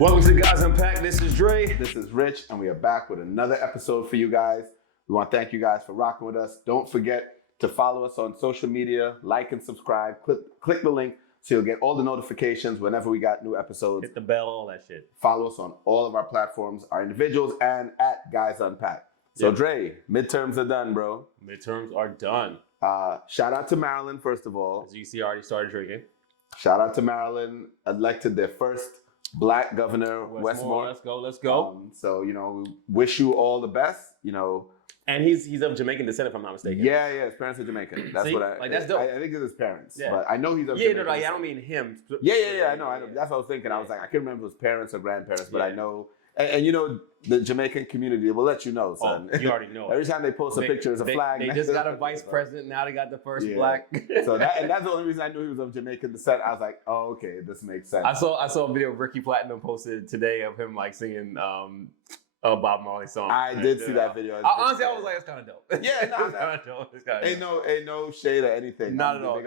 Welcome to Guys Unpacked. This is Dre. This is Rich, and we are back with another episode for you guys. We want to thank you guys for rocking with us. Don't forget to follow us on social media, like and subscribe. Click the link so you'll get all the notifications whenever we got new episodes. Hit the bell, all that shit. Follow us on all of our platforms, our individuals, and at Guys Unpacked. So, Yep. Dre, midterms are done, bro. Midterms are done. Shout out to Maryland, first of all. As you see, I already started drinking. Shout out to Maryland, elected their first Black governor, Westmore. Let's go. So, we wish you all the best, And he's of Jamaican descent, if I'm not mistaken. Yeah, his parents are Jamaican. That's See? what that's dope. I think it's his parents, Yeah. but I know he's of Yeah, Jamaican. no, I don't mean him. Yeah, I know. That's what I was thinking. I was like, I can't remember if it was parents or grandparents, but I know. And the Jamaican community will let you know, son. Oh, you already know. Every time they post a picture, it's a flag. They just got a vice president. Now they got the first Black. So that's the only reason I knew he was of Jamaican descent. I was like, oh, okay, this makes sense. I saw a video Ricky Platinum posted today of him like singing a Bob Marley song. I did see that video. Honestly, I was like, it's kind of dope. Yeah, it's kind of dope. Ain't no shade or anything. Not at all.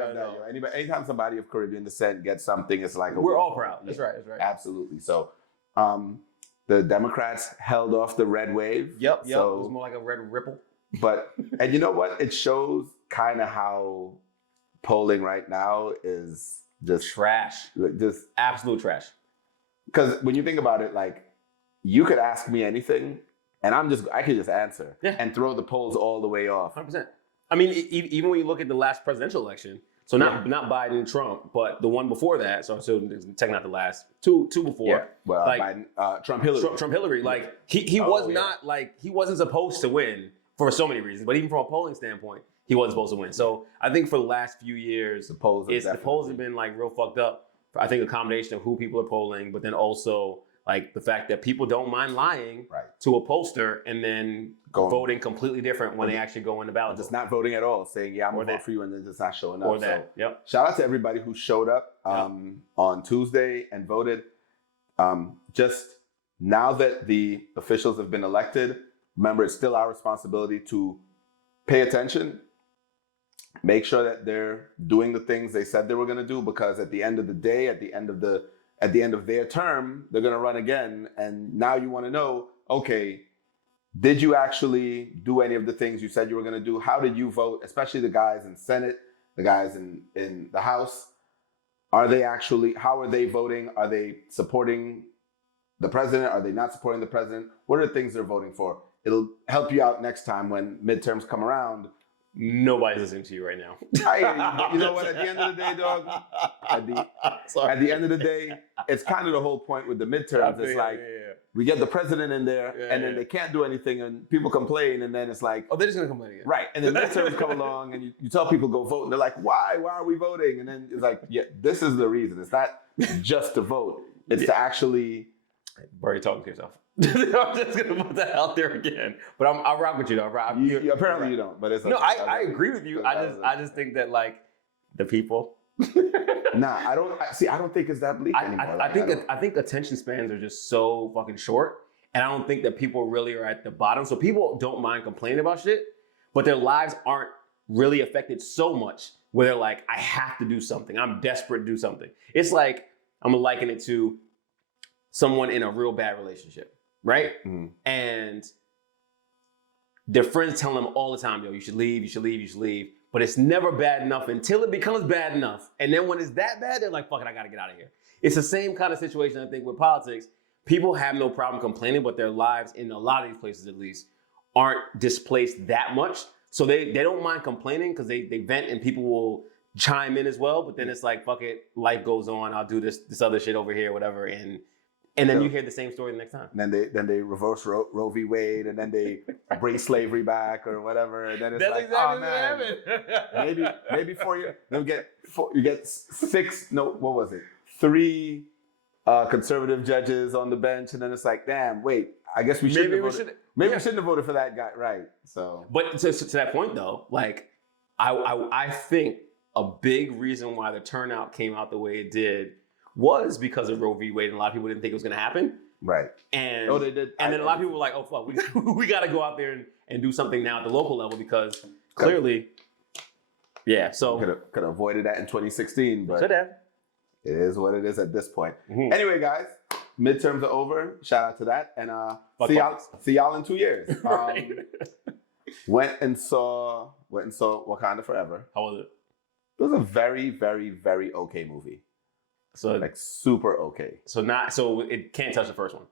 Anytime somebody of Caribbean descent gets something, it's like we're all proud. That's right. Absolutely. So, the Democrats held off the red wave. Yep. So, it was more like a red ripple. And you know what? It shows kind of how polling right now is just trash. Just absolute trash. Because when you think about it, like, you could ask me anything, and I could just answer and throw the polls all the way off. 100%. I mean, even when you look at the last presidential election, so not Biden and Trump, but the one before that. So technically not the last two before. Yeah. Well, like, Biden, Trump, Hillary. Trump, Hillary. Like he not like he wasn't supposed to win for so many reasons, but even from a polling standpoint, he wasn't supposed to win. So I think for the last few years, the polls have been like real fucked up. I think a combination of who people are polling, but then also like the fact that people don't mind lying to a pollster and then voting completely different when they actually go in the ballot. Just not voting at all, saying, yeah, I'm going to vote for you, and then just not showing up. Or that, so, shout out to everybody who showed up on Tuesday and voted. Just now that the officials have been elected, remember, it's still our responsibility to pay attention, make sure that they're doing the things they said they were going to do, because at the end of the day, at the end of their term, they're going to run again. And now you want to know, okay, did you actually do any of the things you said you were going to do? How did you vote? Especially the guys in Senate, the guys in the House. How are they voting? Are they supporting the president? Are they not supporting the president? What are the things they're voting for? It'll help you out next time when midterms come around. Nobody's listening to you right now. You know what? At the end of the day, dog. At the end of the day, it's kind of the whole point with the midterms. It's like we get the president in there, and then they can't do anything, and people complain, and then it's like, oh, they're just gonna complain again, right? And then midterms come along, and you tell people go vote, and they're like, why? Why are we voting? And then it's like, yeah, this is the reason. It's not just to vote. It's to actually. Bro, you're talking to yourself. I'm just gonna put that out there again, but I'll rock with you though. Apparently you don't, but it's okay. No, I agree with you. I just think that like the people. Nah, I don't think it's that bleak anymore. I think attention spans are just so fucking short, and I don't think that people really are at the bottom. So people don't mind complaining about shit, but their lives aren't really affected so much where they're like, I have to do something. I'm desperate to do something. It's like I'm gonna liken it to someone in a real bad relationship. Right? Mm-hmm. And their friends tell them all the time, yo, you should leave. But it's never bad enough until it becomes bad enough. And then when it's that bad, they're like, fuck it, I gotta get out of here. It's the same kind of situation, I think, with politics. People have no problem complaining, but their lives, in a lot of these places at least, aren't displaced that much. So they don't mind complaining because they vent and people will chime in as well. But then it's like, fuck it, life goes on. I'll do this other shit over here, whatever. And then you hear the same story the next time. And then they reverse Roe v. Wade, and then they bring slavery back or whatever. And then it's that's like, exactly oh man, maybe 4 years. Then you get 3 conservative judges on the bench, and then it's like, damn, wait, I guess we shouldn't have voted. Maybe we shouldn't have voted for that guy, right? So, but to that point though, like I think a big reason why the turnout came out the way it did was because of Roe v. Wade, and a lot of people didn't think it was going to happen. Right. And they did. And then a lot of people were like, oh, fuck, we got to go out there and do something now at the local level because clearly, so. Could have avoided that in 2016, but could have. It is what it is at this point. Mm-hmm. Anyway, guys, midterms are over. Shout out to that. And see y'all in 2 years. Right. Went and saw Wakanda Forever. How was it? It was a very, very, very okay movie. So like super okay. So it can't touch the first one.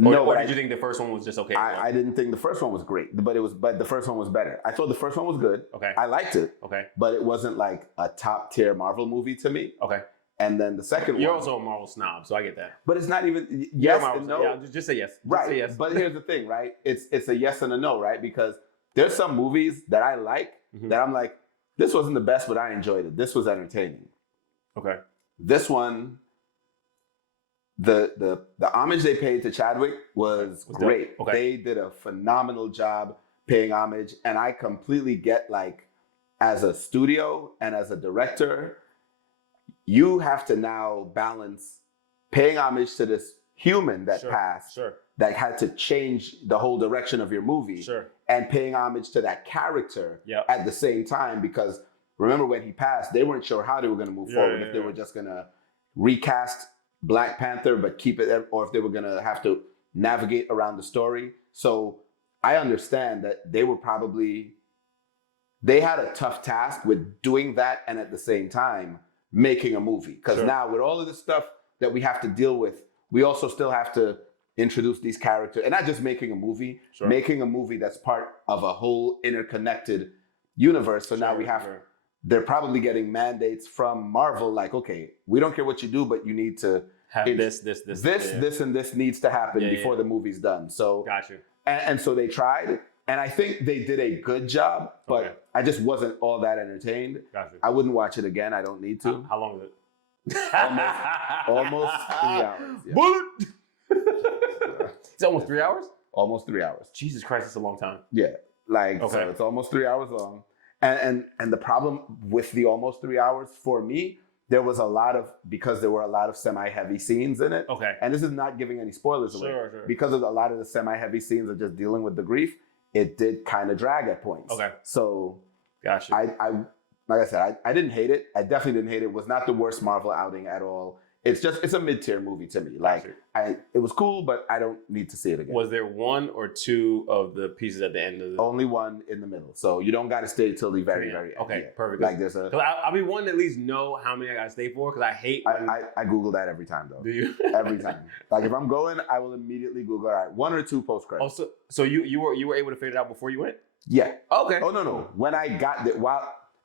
Or did you think the first one was just okay? I didn't think the first one was great, but the first one was better. I thought the first one was good. Okay. I liked it. Okay. But it wasn't like a top tier Marvel movie to me. Okay. And then the second one. You're also a Marvel snob, so I get that. But it's not even yes and no. Yeah, just say yes. Right. Say yes. But here's the thing, right? It's a yes and a no, right? Because there's some movies that I like that I'm like, this wasn't the best, but I enjoyed it. This was entertaining. Okay. This one, the homage they paid to Chadwick was great. Okay. They did a phenomenal job paying homage, and I completely get, like, as a studio and as a director, you have to now balance paying homage to this human that passed, that had to change the whole direction of your movie, and paying homage to that character at the same time, because remember when he passed, they weren't sure how they were going to move forward, if they were just going to recast Black Panther but keep it, or if they were going to have to navigate around the story. So I understand that they had a tough task with doing that and at the same time making a movie. Because now with all of this stuff that we have to deal with, we also still have to introduce these characters, and not just making a movie, making a movie that's part of a whole interconnected universe. So now we have they're probably getting mandates from Marvel, like, okay, we don't care what you do, but you need to have this, and this needs to happen before the movie's done. So, got you. And so they tried, and I think they did a good job, but I just wasn't all that entertained. Got you. I wouldn't watch it again. I don't need to. How long is it? Almost 3 hours. Yeah. Bullet. It's almost 3 hours? Almost 3 hours. Jesus Christ, it's a long time. Yeah. So it's almost 3 hours long. And the problem with the almost 3 hours for me, there was because there were a lot of semi-heavy scenes in it. Okay. And this is not giving any spoilers away. Sure. Because of a lot of the semi-heavy scenes of just dealing with the grief, it did kind of drag at points. Okay. So gotcha. Like I said, I didn't hate it. I definitely didn't hate it. It was not the worst Marvel outing at all. It's a mid-tier movie to me. Like, it was cool, but I don't need to see it again. Was there one or two of the pieces at the end of the... Only one in the middle. So you don't got to stay till the very, very end. Okay, perfect. Like there's a... I'll be wanting to at least know how many I got to stay for, because I hate... I Google that every time, though. Do you? Every time. Like, if I'm going, I will immediately Google, all right, 1 or 2 post-credits. Oh, so you were able to figure it out before you went? Yeah. Okay. Oh, no. When I got there,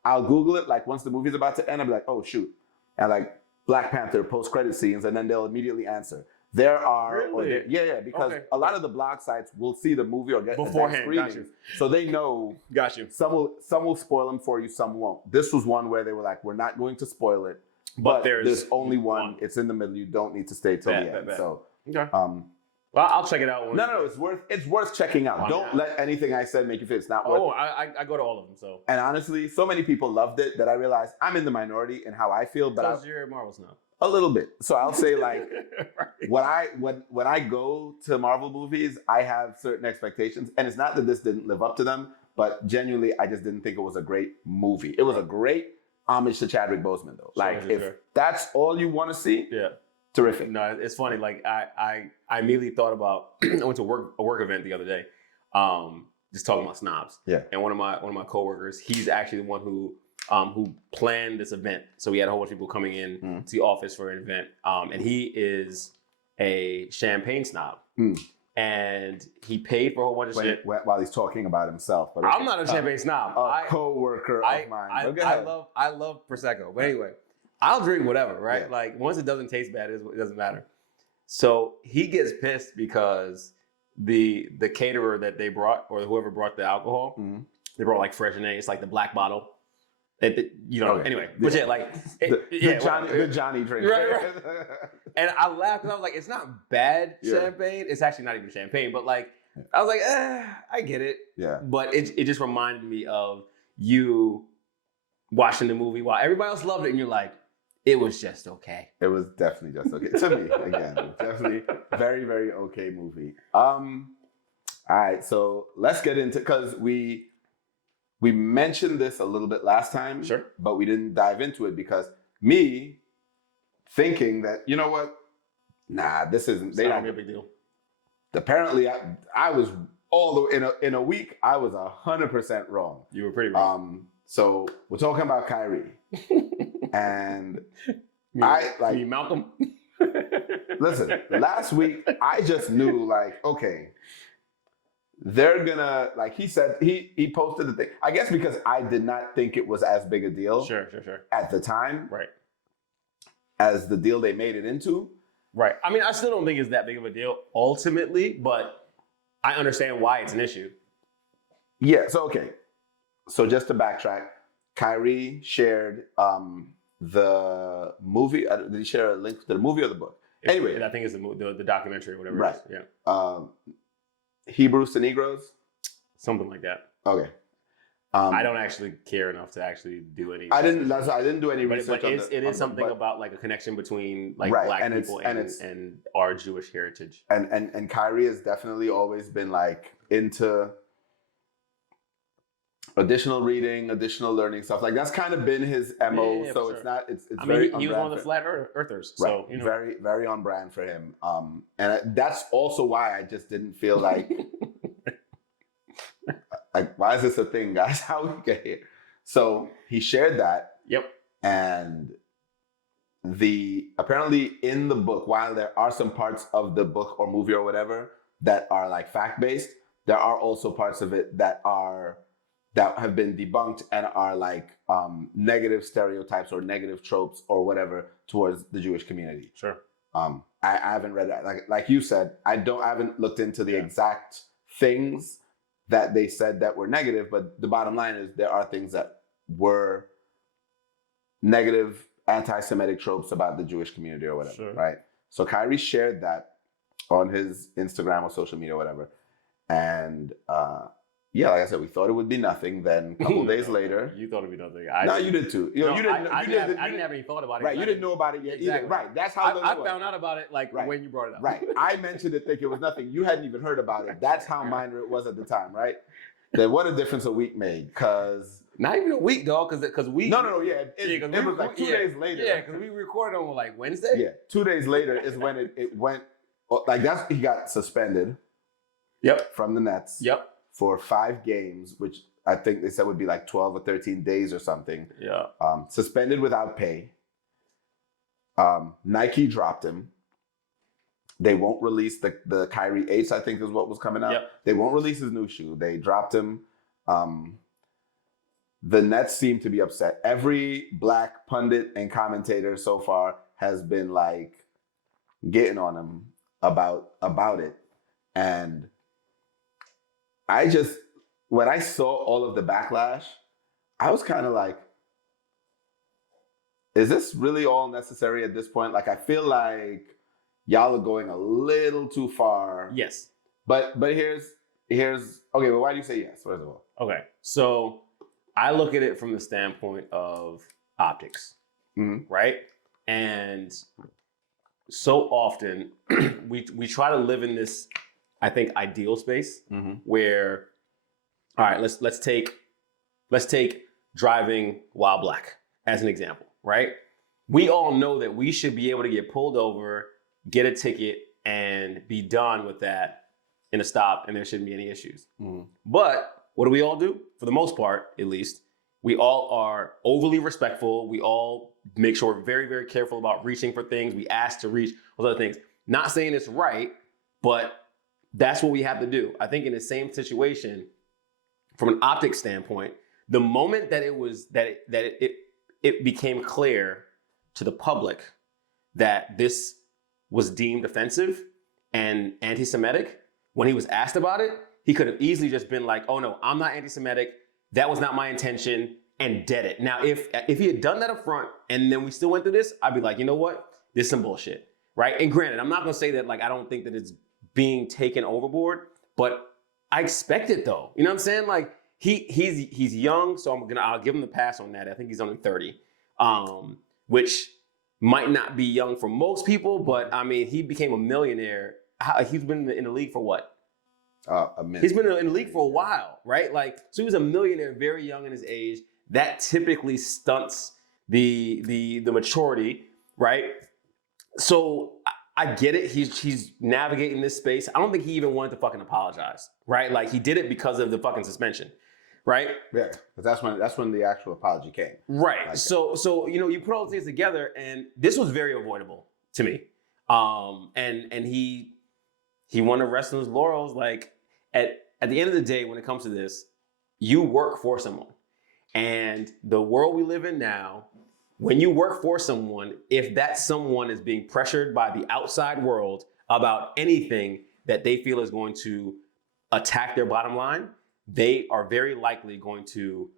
I'll Google it, like, once the movie's about to end, I'll be like, oh, shoot. And, like, Black Panther post-credit scenes, and then they'll immediately answer. There are, because a lot of the blog sites will see the movie or get beforehand, screenings, so they know. Got you. Some will spoil them for you, some won't. This was one where they were like, we're not going to spoil it, but there's only one. It's in the middle. You don't need to stay till the end. So, well, I'll check it out. No, it's worth checking out. Don't let anything I said make you feel it's not worth. Oh, I go to all of them. So. And honestly, so many people loved it that I realized I'm in the minority in how I feel. But you're Marvel snob. A little bit. So I'll say, like, when I go to Marvel movies, I have certain expectations, and it's not that this didn't live up to them, but genuinely, I just didn't think it was a great movie. It was a great homage to Chadwick Boseman, though. Like, if that's all you want to see, terrific. No, it's funny. Like, I immediately thought about I went to a work event the other day, just talking about snobs. Yeah. And one of my coworkers, he's actually the one who planned this event. So we had a whole bunch of people coming in to the office for an event. And he is a champagne snob. And he paid for a whole bunch of shit. While he's talking about himself. But I'm not a champagne snob. A co-worker of mine. I love Prosecco. But anyway, I'll drink whatever, right? Yeah. Like, once it doesn't taste bad, it doesn't matter. So he gets pissed because the caterer that they brought, or whoever brought the alcohol, they brought like Freshenet. It's like the black bottle. Anyway, but the Johnny drink. Right. And I laughed because I was like, it's not bad champagne. It's actually not even champagne, but like, I was like, I get it. Yeah. But it just reminded me of you watching the movie while everybody else loved it, and you're like, it was just okay. It was definitely just okay. To me, again, definitely very, very okay movie. All right, so let's get into, because we mentioned this a little bit last time, but we didn't dive into it because me thinking that, you know what, nah, this isn't. It's They not not gonna be a big deal. Apparently, I was all the way in a week. I was 100% wrong. You were pretty wrong. So we're talking about Kyrie, and you mean Malcolm? Listen, last week I just knew, like, okay, they're gonna, like he said, he posted the thing. I guess because I did not think it was as big a deal. Sure. At the time, Right. as the deal they made it into. Right. I mean, I still don't think it's that big of a deal ultimately, but I understand why it's an issue. Yeah. So okay. So just to backtrack, Kyrie shared the movie. Did he share a link to the movie or the book? Anyway, I think it's the documentary or whatever. Right. It is. Yeah. Hebrews to Negroes. Something like that. Okay. I don't actually care enough to actually do any. I didn't do any research. But it is something about like a connection between like right. Black people and our Jewish heritage. And Kyrie has definitely always been like into additional reading, additional learning stuff. Like that's kind of been his MO. So it's not. It's I very. mean, he was one of the flat earthers. Right. So you know, very very on brand for him. And that's also why I just didn't feel like. Like, why is this a thing, guys? How we get here? So he shared that. Yep. And apparently in the book, while there are some parts of the book or movie or whatever that are like fact-based, there are also parts of it that have been debunked and are like negative stereotypes or negative tropes or whatever towards the Jewish community. Sure. I haven't read that. Like you said, I haven't looked into the exact things that they said that were negative, but the bottom line is there are things that were negative anti-Semitic tropes about the Jewish community or whatever, sure. Right? So Kyrie shared that on his Instagram or social media or whatever. And yeah, like I said, we thought it would be nothing. Then a couple days later. You thought it would be nothing. No, you did too. You didn't have any thought about it. Right, you didn't know about it yet either. Right, that's how I found out about it when you brought it up. Right, I mentioned it thinking it was nothing. You hadn't even heard about it. That's how minor it was at the time, right? Then what a difference a week made, because... Not even a week, dog, because we... No, yeah. It was like 2 days later. Yeah, because we recorded on like Wednesday. Yeah, 2 days later is when it went... Like, he got suspended. Yep. From the Nets. Yep. For 5 games, which I think they said would be like 12 or 13 days or something. Yeah. Suspended without pay. Nike dropped him. They won't release the Kyrie 8s, I think is what was coming out. Yep. They won't release his new shoe. They dropped him. The Nets seem to be upset. Every Black pundit and commentator so far has been like getting on him about it. And when I saw all of the backlash, I was kind of like, is this really all necessary at this point? Like, I feel like y'all are going a little too far. Yes. But here's okay, well, why do you say yes, first of all? Okay. So I look at it from the standpoint of optics, right? And so often we try to live in this, I think, ideal space where, all right, let's take driving while Black as an example, right? We all know that we should be able to get pulled over, get a ticket, and be done with that in a stop, and there shouldn't be any issues. But what do we all do? For the most part, at least, we all are overly respectful. We all make sure we're very, very careful about reaching for things. We ask to reach those other things. Not saying it's right, but that's what we have to do. I think in the same situation, from an optics standpoint, the moment that it became clear to the public that this was deemed offensive and anti-Semitic, when he was asked about it, he could have easily just been like, oh no, I'm not anti-Semitic. That was not my intention, and dead it. Now, if he had done that up front and then we still went through this, I'd be like, you know what? This is some bullshit, right? And granted, I'm not gonna say that like I don't think that it's being taken overboard, but I expect it though. You know what I'm saying? Like he's young, so I'll give him the pass on that. I think he's only 30, which might not be young for most people, but I mean, he became a millionaire. He's been in the league for what? A minute. He's been in the league for a while, right? Like, so he was a millionaire very young in his age. That typically stunts the maturity, right? So I get it. He's navigating this space. I don't think he even wanted to fucking apologize, right? Like he did it because of the fucking suspension, right? Yeah, but that's when the actual apology came. Right. Like, so you put all these things together, and this was very avoidable to me. And he won to rest on his laurels. Like at the end of the day, when it comes to this, you work for someone, and the world we live in now. When you work for someone, if that someone is being pressured by the outside world about anything that they feel is going to attack their bottom line, they are very likely going to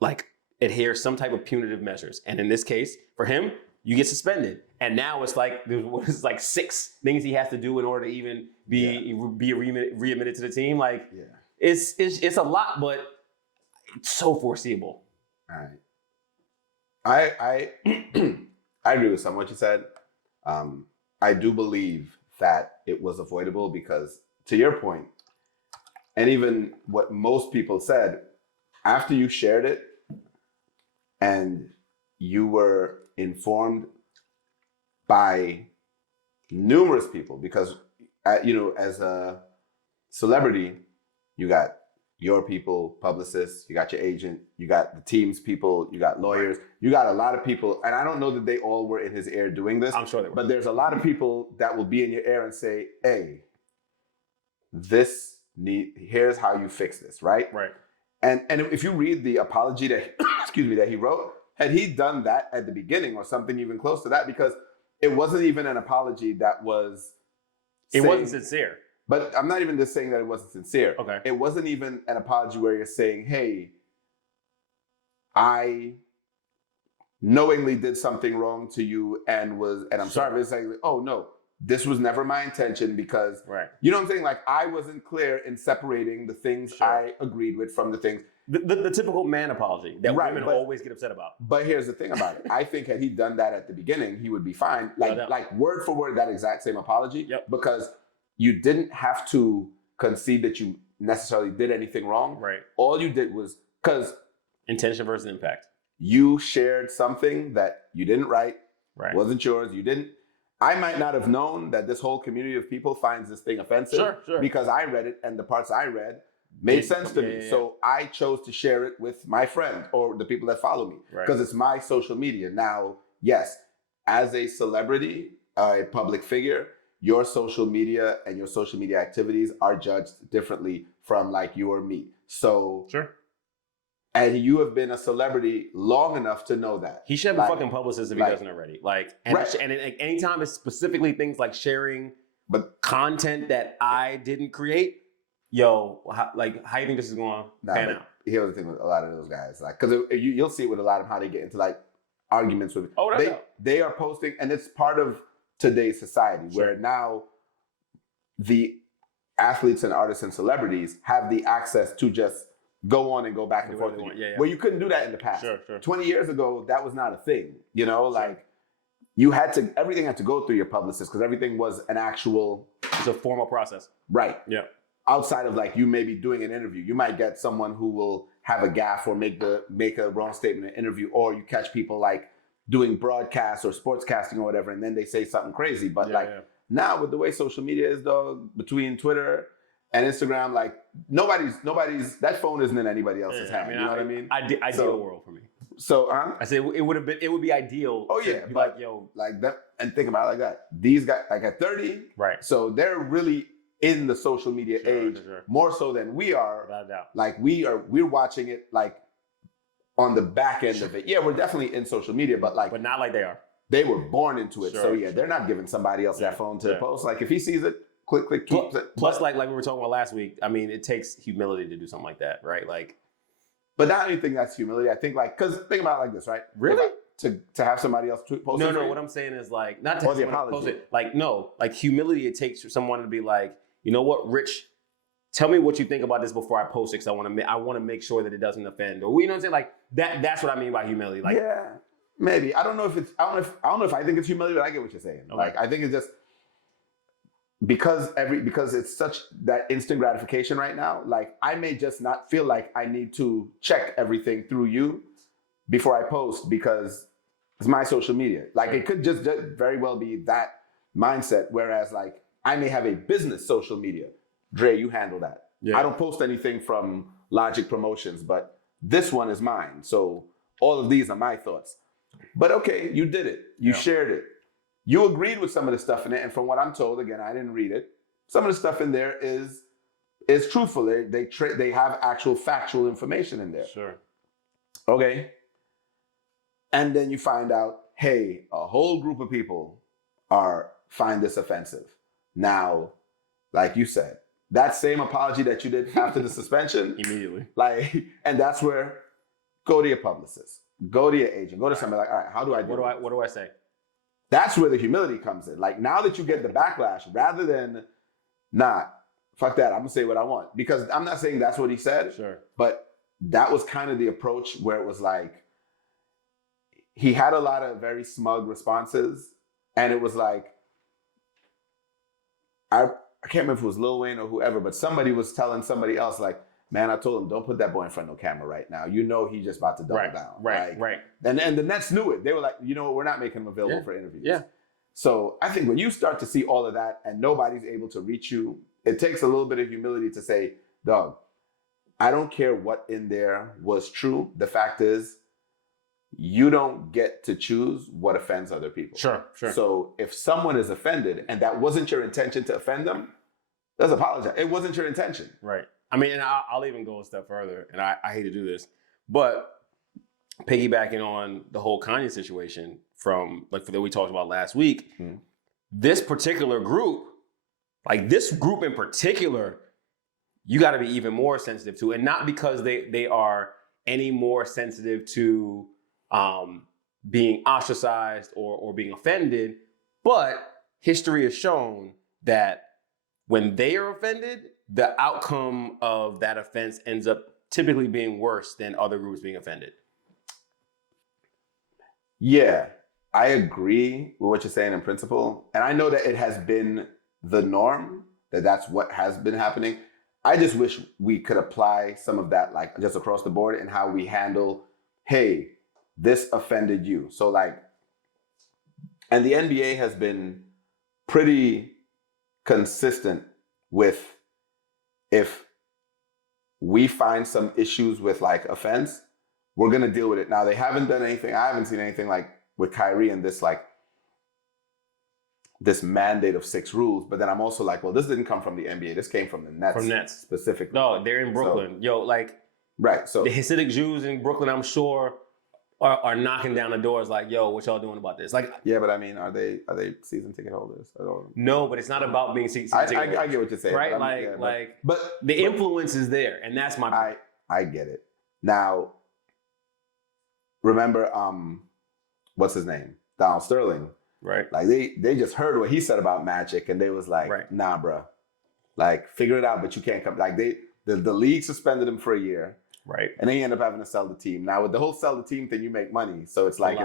like adhere some type of punitive measures. And in this case, for him, you get suspended. And now it's like there's like 6 things he has to do in order to even be readmitted to the team. Like it's a lot, but it's so foreseeable. All right. I agree with some of what you said. I do believe that it was avoidable because, to your point, and even what most people said, after you shared it and you were informed by numerous people, because as a celebrity, you got your people, publicists, you got your agent, you got the team's people, you got lawyers, you got a lot of people. And I don't know that they all were in his ear doing this. I'm sure they were. But there's a lot of people that will be in your ear and say, hey, here's how you fix this, right? Right. And if you read the apology that that he wrote, had he done that at the beginning or something even close to that, because it wasn't even an apology that was wasn't sincere. But I'm not even just saying that it wasn't sincere. Okay. It wasn't even an apology where you're saying, hey, I knowingly did something wrong to you and I'm sorry. It's like, oh no, this was never my intention because, you know what I'm saying? Like I wasn't clear in separating the things I agreed with from the things. The typical man apology that women always get upset about. But here's the thing about it. I think had he done that at the beginning, he would be fine. Like word for word, that exact same apology. Yep. Because you didn't have to concede that you necessarily did anything wrong. Right. All you did was because intention versus impact. You shared something that you didn't write, wasn't yours. You didn't. I might not have known that this whole community of people finds this thing offensive because I read it and the parts I read made sense to me. So I chose to share it with my friend or the people that follow me because it's my social media. Now, yes, as a celebrity, a public figure, your social media and your social media activities are judged differently from like you or me. So, and you have been a celebrity long enough to know that. He should have a fucking publicist if he doesn't already. And anytime it's specifically things like sharing content that I didn't create, how you think this is going to pan out? Here's the thing with a lot of those guys, like, because you'll see it with a lot of how they get into like arguments with. They are posting, and it's part of today's society where now the athletes and artists and celebrities have the access to just go on and go back and forth. Where you couldn't do that in the past. 20 years ago, that was not a thing. Like you had to, everything had to go through your publicist because everything was an actual. It's a formal process. Right. Yeah. Outside of like you maybe doing an interview, you might get someone who will have a gaffe or make a wrong statement in an interview, or you catch people like doing broadcasts or sportscasting or whatever, and then they say something crazy. But now with the way social media is, dog, between Twitter and Instagram, like nobody's that phone isn't in anybody else's hand. You know what I mean? Ideal world for me. So I say it would be ideal. Oh yeah, but like that, and think about it like that. These guys, like at 30, so they're really in the social media age more so than we are. Without a doubt. Like we're watching it like on the back end of it. Yeah, we're definitely in social media, but not like they are. They were born into it. They're not giving somebody else that phone to post. Like if he sees it, click, tweet. Plus, like we were talking about last week, I mean, it takes humility to do something like that, right? Like, but not anything that's humility. I think because think about it like this, right? Really? To have somebody else post it. No. What I'm saying is like not to have someone post it. Like no, like humility. It takes someone to be like, you know what, Rich, tell me what you think about this before I post it because I want to make sure that it doesn't offend, or you know what I'm saying, like that. That's what I mean by humility. Like maybe I don't know if I think it's humility, but I get what you're saying. Okay. Like I think it's just because it's such that instant gratification right now. Like I may just not feel like I need to check everything through you before I post because it's my social media. Like it could just very well be that mindset. Whereas like I may have a business social media. Dre, you handle that. Yeah. I don't post anything from Logic Promotions, but this one is mine. So all of these are my thoughts. But okay, you did it. You shared it. You agreed with some of the stuff in it. And from what I'm told, again, I didn't read it. Some of the stuff in there is truthful. They have actual factual information in there. Sure. Okay. And then you find out, hey, a whole group of people find this offensive. Now, like you said, that same apology that you did after the suspension, immediately, like, and that's where go to your publicist, go to your agent, go to somebody like, all right, how do I do it? What do I say? That's where the humility comes in. Like now that you get the backlash, rather than fuck that, I'm gonna say what I want. Because I'm not saying that's what he said, sure, but that was kind of the approach where it was like he had a lot of very smug responses, and it was like I can't remember if it was Lil Wayne or whoever, but somebody was telling somebody else, like, man, I told him, don't put that boy in front of no camera right now. You know he's just about to double down. Right. And the Nets knew it. They were like, you know what, we're not making him available for interviews. Yeah. So I think when you start to see all of that and nobody's able to reach you, it takes a little bit of humility to say, dog, I don't care what in there was true. The fact is, you don't get to choose what offends other people. Sure. So if someone is offended and that wasn't your intention to offend them, let's apologize. It wasn't your intention. Right. I mean, and I'll even go a step further, and I hate to do this, but piggybacking on the whole Kanye situation from like that we talked about last week, this particular group, like this group in particular, you got to be even more sensitive to, and not because they are any more sensitive to being ostracized or being offended, but history has shown that when they are offended, the outcome of that offense ends up typically being worse than other groups being offended. Yeah, I agree with what you're saying in principle. And I know that it has been the norm, that's what has been happening. I just wish we could apply some of that, like just across the board, in how we handle, hey, this offended you. So like, and the NBA has been pretty consistent with, if we find some issues with like offense, we're going to deal with it. Now, they haven't done anything. I haven't seen anything like with Kyrie and this mandate of 6 rules. But then I'm also like, well, this didn't come from the NBA. This came from the Nets. From Nets. Specifically. No, they're in Brooklyn. So, right. So the Hasidic Jews in Brooklyn, I'm sure, are knocking down the doors like, yo, what y'all doing about this? Like, yeah, but I mean, are they season ticket holders? No, but it's not about being season ticket holders. I get what you're saying. Right? But the influence is there, and that's my point. I get it. Now, remember, what's his name? Donald Sterling. Right. Like they just heard what he said about Magic, and they was like, nah, bro. Like, figure it out, but you can't come. Like the league suspended him for a year. Right. And then you end up having to sell the team. Now with the whole sell the team thing, you make money. So it's like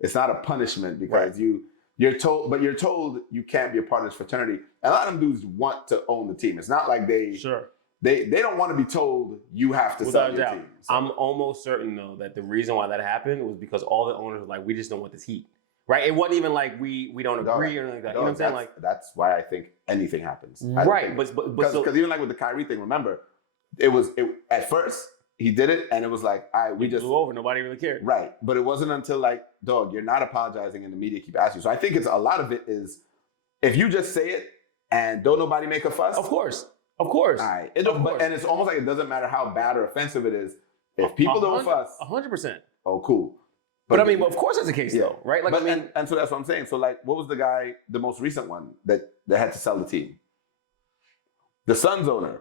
it's not a punishment because you're told you can't be a part of this fraternity. And a lot of them dudes want to own the team. It's not like they don't want to be told you have to sell your team. So. I'm almost certain though that the reason why that happened was because all the owners were like, we just don't want this heat. Right? It wasn't even like we don't agree or anything like that. You know what I'm saying? Like that's why I think anything happens. Right. But because even like with the Kyrie thing, remember, it at first he did it and it was like, all right, we just blew over. Nobody really cared. Right. But it wasn't until like, dog, you're not apologizing and the media keep asking you. So I think a lot of it is if you just say it and don't nobody make a fuss. Of course. All right. And it's almost like it doesn't matter how bad or offensive it is. If people don't fuss. 100%. Oh, cool. But I mean, of course that's the case though, right? Like, and so that's what I'm saying. So like, what was the most recent one that had to sell the team? The Suns owner.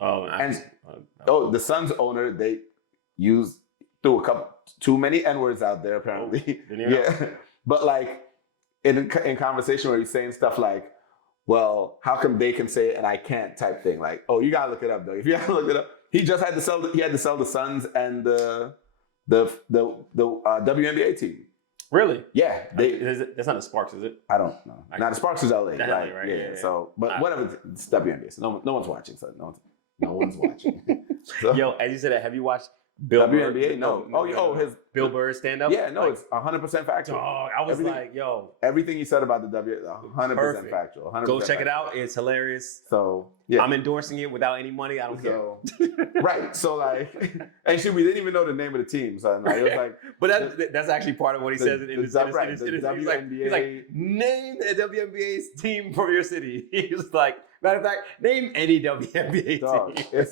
The Suns owner, they threw too many N-words out there apparently. But like in conversation where he's saying stuff like, well, how come they can say it and I can't type thing? Like, oh, you gotta look it up though. If you gotta look it up, he just had to sell the Suns and the WNBA team. Really? Yeah. That's not the Sparks, is it? I don't know. Now the Sparks is LA, right? Right? Yeah. So, but whatever, it's WNBA. So no one's watching. So no one's watching. So. Yo, as you said that, have you watched Bill WNBA, Burr, no. His Bill Burr stand up. Yeah, no, it's 100% factual. Dog, I was like, yo, everything he said about the 100% perfect. factual. 100% Go check factual. it out. It's hilarious. So yeah, I'm endorsing it without any money. I don't care. Right. So like, and shit, we didn't even know the name of the team. So like, it was like, but that's actually part of what he says in his WNBA. He's like, name the WNBA's team from your city. He's like, matter of fact, name any WNBA team.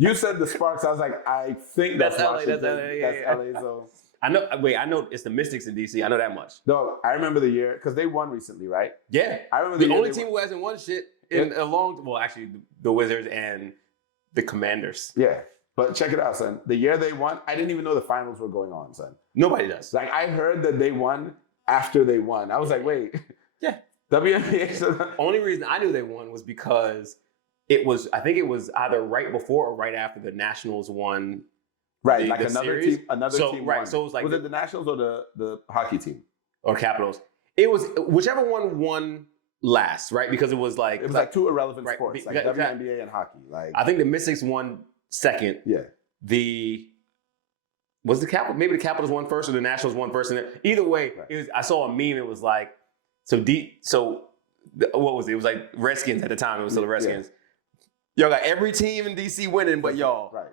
You said the Sparks. I was like, I think that's LA. Washington. That's LA. LA. So I know it's the Mystics in DC. I know that much. No, I remember the year because they won recently, right? Yeah, I remember the only team who hasn't won shit in a long. Well, actually, the Wizards and the Commanders. Yeah, but check it out, son. The year they won, I didn't even know the finals were going on, son. Nobody does. Like I heard that they won after they won. I was like, wait. Yeah. WNBA. Only reason I knew they won was because I think it was either right before or right after the Nationals won. Right, like another series. team. Another team. Right, won. so it was like it the Nationals or the hockey team or Capitals? It was whichever one won last, right? Because it was like two irrelevant sports, like exactly. WNBA and hockey. Like I think the Mystics won second. Yeah. Was the Capitals? Maybe the Capitals won first or the Nationals won first. And either way, right. It was. I saw a meme. It was like what was it? It was like Redskins at the time. It was still the Redskins. Yeah. Y'all got every team in DC winning, but y'all. Right.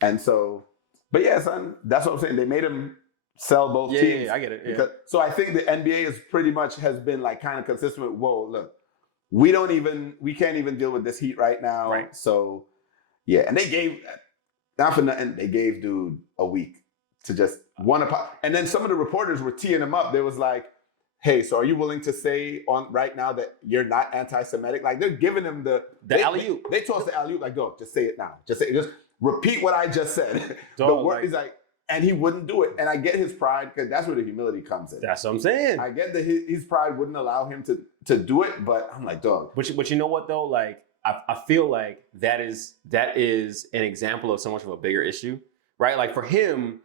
And so, but yeah, son, that's what I'm saying. They made him sell both teams. Yeah, I get it. Yeah. Because, so I think the NBA is pretty much has been like kind of consistent with, whoa, look, we can't even deal with this heat right now. Right. So yeah, and they gave, not for nothing, they gave dude a week to just and then some of the reporters were teeing him up. They was like, hey, so are you willing to say on right now that you're not anti-Semitic? Like they're giving him the alley-oop. They tossed the alley-oop like, go, just say it now. Just say it. Just repeat what I just said. The word is like, and he wouldn't do it. And I get his pride because that's where the humility comes in. That's what I'm saying. I get that his pride wouldn't allow him to do it, but I'm like, dog. But you know what though? Like I feel like that is an example of so much of a bigger issue, right? Like for him,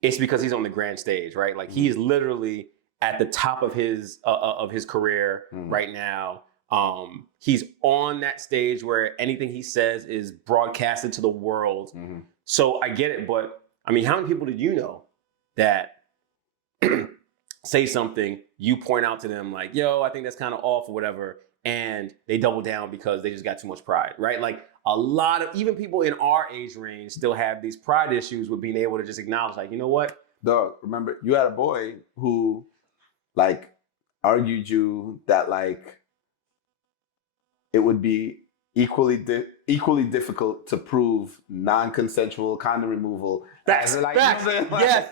it's because he's on the grand stage, right? Like he's literally at the top of his career right now. He's on that stage where anything he says is broadcasted to the world. Mm-hmm. So I get it, but I mean, how many people did you know that say something, you point out to them like, yo, I think that's kind of off or whatever, and they double down because they just got too much pride, right? Like a lot of, even people in our age range still have these pride issues with being able to just acknowledge like, you know what? Dog, remember, you had a boy who like argued you that like, it would be equally difficult to prove non-consensual condom removal. Facts. Like, facts. You know yes.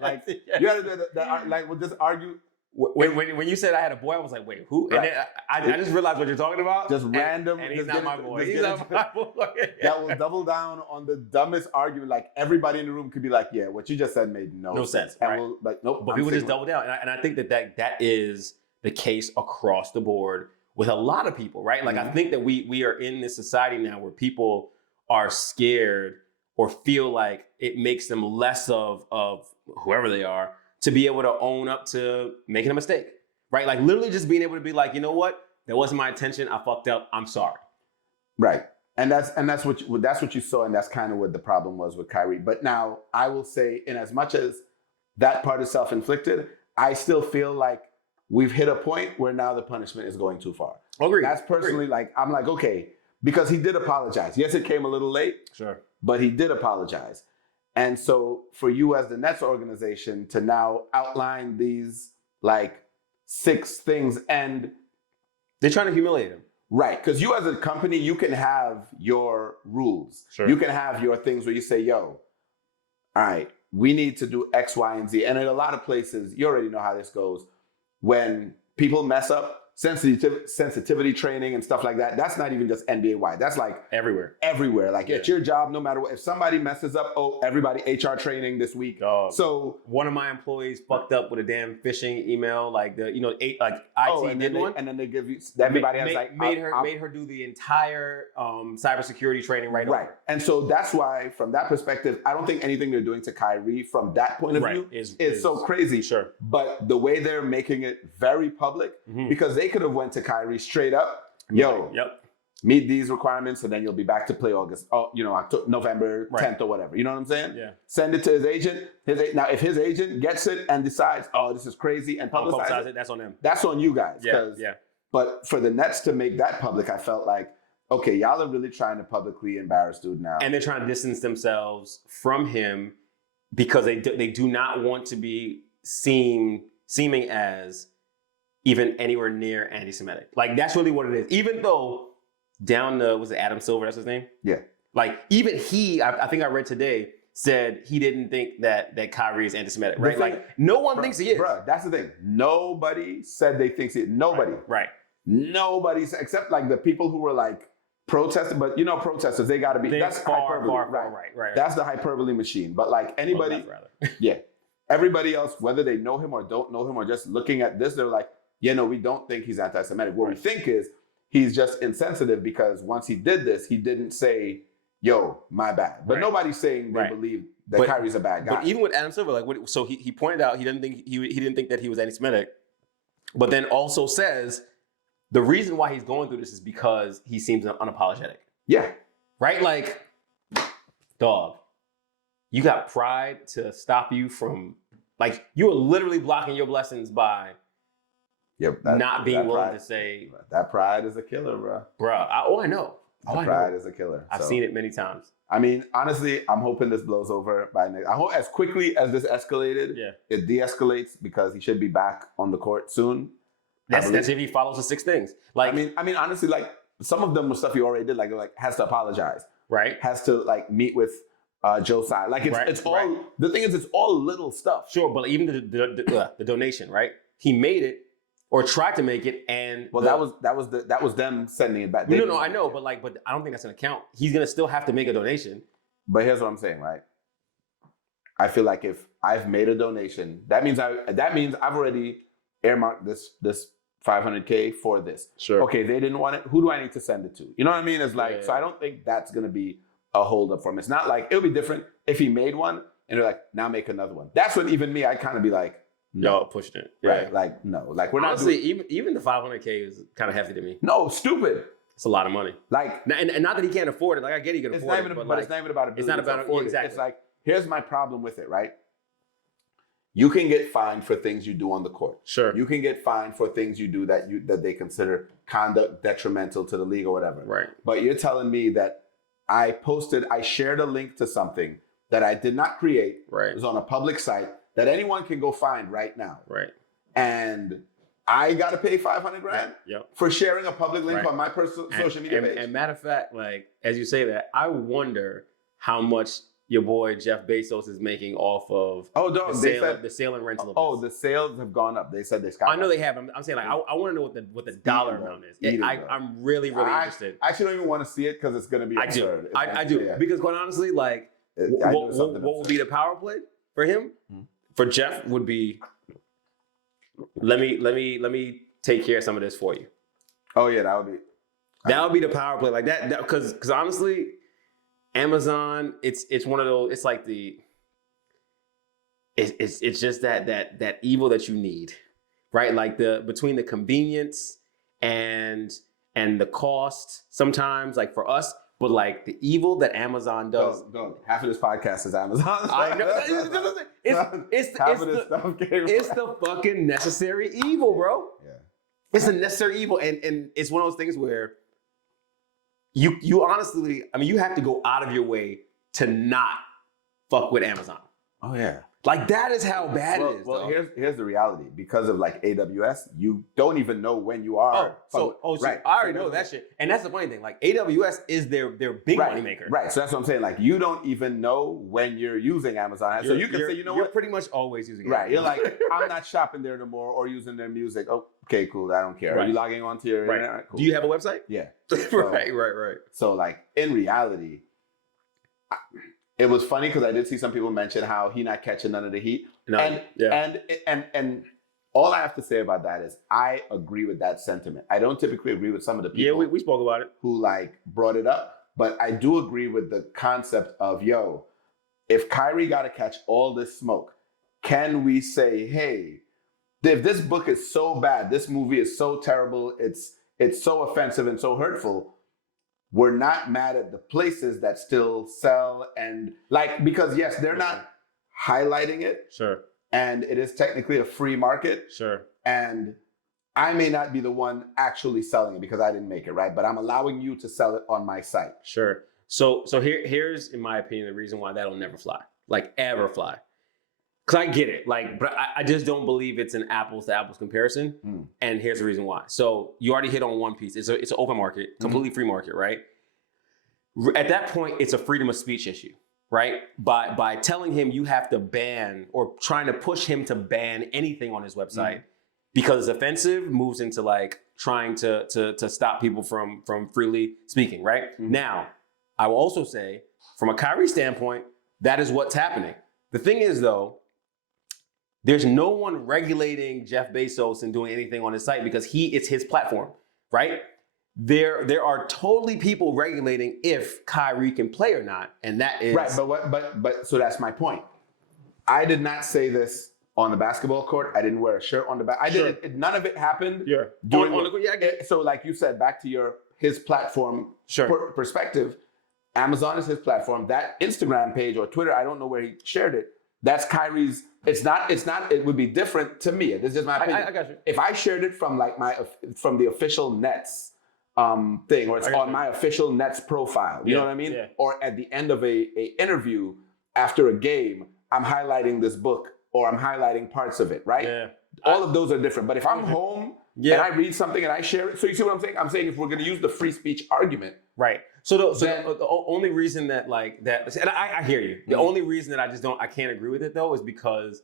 Like you had to like we'll just argue. When you said I had a boy, I was like, wait, who? Right. And then I just realized what you're talking about. Just random. And he's not my boy. He's not my boy. That will double down on the dumbest argument. Like everybody in the room could be like, yeah, what you just said made no sense. And right. we'll like, nope. But people just double down. And I think that is the case across the board with a lot of people, right? Like I think that we are in this society now where people are scared or feel like it makes them less of whoever they are to be able to own up to making a mistake, right? Like literally just being able to be like, you know what? That wasn't my intention. I fucked up. I'm sorry. Right. And that's what you saw, and that's kind of what the problem was with Kyrie. But now I will say, in as much as that part is self-inflicted, I still feel like we've hit a point where now the punishment is going too far. Agreed. That's personally like, I'm like, okay, because he did apologize. Yes, it came a little late. Sure. But he did apologize. And so for you as the Nets organization to now outline these like 6 things, and they're trying to humiliate him. Right. Because you as a company, you can have your rules. Sure. You can have your things where you say, yo, all right, we need to do X, Y, and Z. And in a lot of places, you already know how this goes. When people mess up, sensitivity training and stuff like that, that's not even just NBA wide. That's like everywhere. Like at your job, no matter what, if somebody messes up, everybody HR training this week. So one of my employees fucked up with a damn phishing email, like the IT did one, and then they give you everybody made her do the entire cybersecurity training right. And so that's why, from that perspective, I don't think anything they're doing to Kyrie from that point of view is so crazy. Sure. But the way they're making it very public, because they could have went to Kyrie straight up, yo, meet these requirements, and then you'll be back to play August. Oh, November 10th or whatever. You know what I'm saying? Yeah. Send it to his agent. Now, if his agent gets it and decides, oh, this is crazy, and publicize it, that's on them. That's on you guys. Yeah. But for the Nets to make that public, I felt like, okay, y'all are really trying to publicly embarrass dude now. And they're trying to distance themselves from him because they do not want to be seeming as even anywhere near anti-Semitic. Like, that's really what it is. Even though was it Adam Silver, that's his name? Yeah. Like, even he, I think I read today, said he didn't think that Kyrie is anti-Semitic, right? Like, no one thinks he is. Bro, that's the thing. Nobody said they think he is. Nobody. Right. Nobody, except like the people who were like protesting, but protesters, they got to be, that's hyperbole. Right. That's the hyperbole machine. But like anybody, yeah, everybody else, whether they know him or don't know him or just looking at this, they're like, yeah, no, we don't think he's anti-Semitic. What we think is he's just insensitive because once he did this, he didn't say, yo, my bad. But nobody's saying they believe that Kyrie's a bad guy. But even with Adam Silver, so he pointed out he didn't think that he was anti-Semitic, but then also says the reason why he's going through this is because he seems unapologetic. Yeah. Right? Like, dog, you got pride to stop you from, like, you are literally blocking your blessings by not being willing to say. That pride is a killer, bro. I know. Pride is a killer. I've seen it many times. I mean, honestly, I'm hoping this blows over by next. I hope as quickly as this escalated, it de-escalates because he should be back on the court soon. That's if he follows the 6 things. Like, I mean, honestly, like some of them were stuff he already did. Like has to apologize. Right. Has to like meet with Joe Tsai. Like it's all. The thing is, it's all little stuff. Sure, but even the donation, right? He made it. Or tried to make it, and that was them sending it back. No, I know, but I don't think that's gonna count. He's gonna still have to make a donation. But here's what I'm saying, right? I feel like if I've made a donation, that means I've already earmarked this $500K for this. Sure. Okay, they didn't want it. Who do I need to send it to? You know what I mean? It's like so. I don't think that's gonna be a holdup for him. It's not like it'll be different if he made one and they're like, now make another one. That's when even me, I kind of be like. No, pushing it. Yeah. Right. Like, no. Like, we're honestly, even the $500K is kind of hefty to me. No, stupid. It's a lot of money. Like, and not that he can't afford it. Like, I get he can afford it. But it's not even about it. It's not about it. Exactly. It's like, here's my problem with it, right? You can get fined for things you do on the court. Sure. You can get fined for things you do that they consider conduct detrimental to the league or whatever. Right. But you're telling me that I shared a link to something that I did not create. Right. It was on a public site that anyone can go find right now. Right. And I got to pay $500,000 for sharing a public link on my personal social media page. And matter of fact, like, as you say that, I wonder how much your boy Jeff Bezos is making off of the sale and rental of this. The sales have gone up. They said they skyrocketed. I know they have. I'm saying, like, I want to know what the dollar amount is. I'm really interested. I actually don't even want to see it because it's going to be absurd. I do. Yeah. Because quite honestly, like, what would be the power play for him? For Jeff would be, let me take care of some of this for you. Oh yeah, that would be the power play, like that because honestly, Amazon, it's one of those. It's like it's just that evil that you need, right? Like between the convenience and the cost sometimes, like for us. But like the evil that Amazon does. No, half of this podcast is Amazon. I know. It's the fucking necessary evil, bro. Yeah. It's a necessary evil. And it's one of those things where you honestly, I mean, you have to go out of your way to not fuck with Amazon. Oh yeah. Like that is how bad it is. Well, here's the reality. Because of like AWS, you don't even know when you are. Right. I already know that shit. And that's the funny thing. Like AWS is their big money maker. Right. So that's what I'm saying. Like you don't even know when you're using Amazon. So you can say, you're pretty much always using it. Right. You're like, I'm not shopping there no more or using their music. Oh, okay, cool. I don't care. Right. Are you logging on to your internet? Cool. Do you have a website? Yeah. Right. So like in reality, it was funny because I did see some people mention how he not catching none of the heat. And all I have to say about that is I agree with that sentiment. I don't typically agree with some of the people we spoke about it who like brought it up, but I do agree with the concept of, if Kyrie got to catch all this smoke, can we say, hey, if this book is so bad, this movie is so terrible, it's so offensive and so hurtful, we're not mad at the places that still sell and like, because yes, they're not highlighting it. Sure. And it is technically a free market. Sure. And I may not be the one actually selling it because I didn't make it, right? But I'm allowing you to sell it on my site. Sure. So here's, in my opinion, the reason why that'll never fly, like ever fly. Cause I get it, like, but I just don't believe it's an apples to apples comparison. And here's the reason why. So you already hit on one piece. It's an open market, completely free market, right? At that point, it's a freedom of speech issue, right? By telling him you have to ban or trying to push him to ban anything on his website because it's offensive, moves into like trying to stop people from freely speaking, right? Now, I will also say, from a Kyrie standpoint, that is what's happening. The thing is, though, there's no one regulating Jeff Bezos and doing anything on his site because it's his platform, right? There are totally people regulating if Kyrie can play or not, and that is right. But so that's my point. I did not say this on the basketball court. I didn't wear a shirt on the back. I didn't. None of it happened. Yeah. I get it. So like you said, back to his platform perspective. Amazon is his platform. That Instagram page or Twitter, I don't know where he shared it. That's Kyrie's. It's not. It would be different to me. This is just my opinion. I got you. If I shared it from like from the official Nets thing, or it's on my official Nets profile, you know what I mean? Yeah. Or at the end of a interview after a game, I'm highlighting this book or I'm highlighting parts of it, right? Yeah. All of those are different. But if I'm home and I read something and I share it, so you see what I'm saying? I'm saying if we're going to use the free speech argument, right? So the only reason that like that, and I hear you. The only reason that I can't agree with it though is because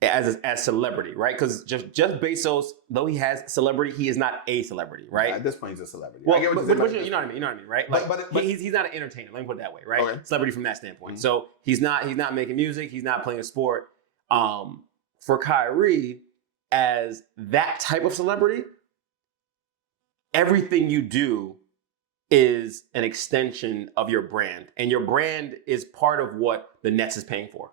as celebrity, right? Because Jeff Bezos, though he has celebrity, he is not a celebrity, right? At this point, he's a celebrity. Well, you know what I mean, right? Like, but he's not an entertainer. Let me put it that way, right? Okay. Celebrity from that standpoint. So he's not making music. He's not playing a sport. For Kyrie, as that type of celebrity, everything you do is an extension of your brand, and your brand is part of what the Nets is paying for.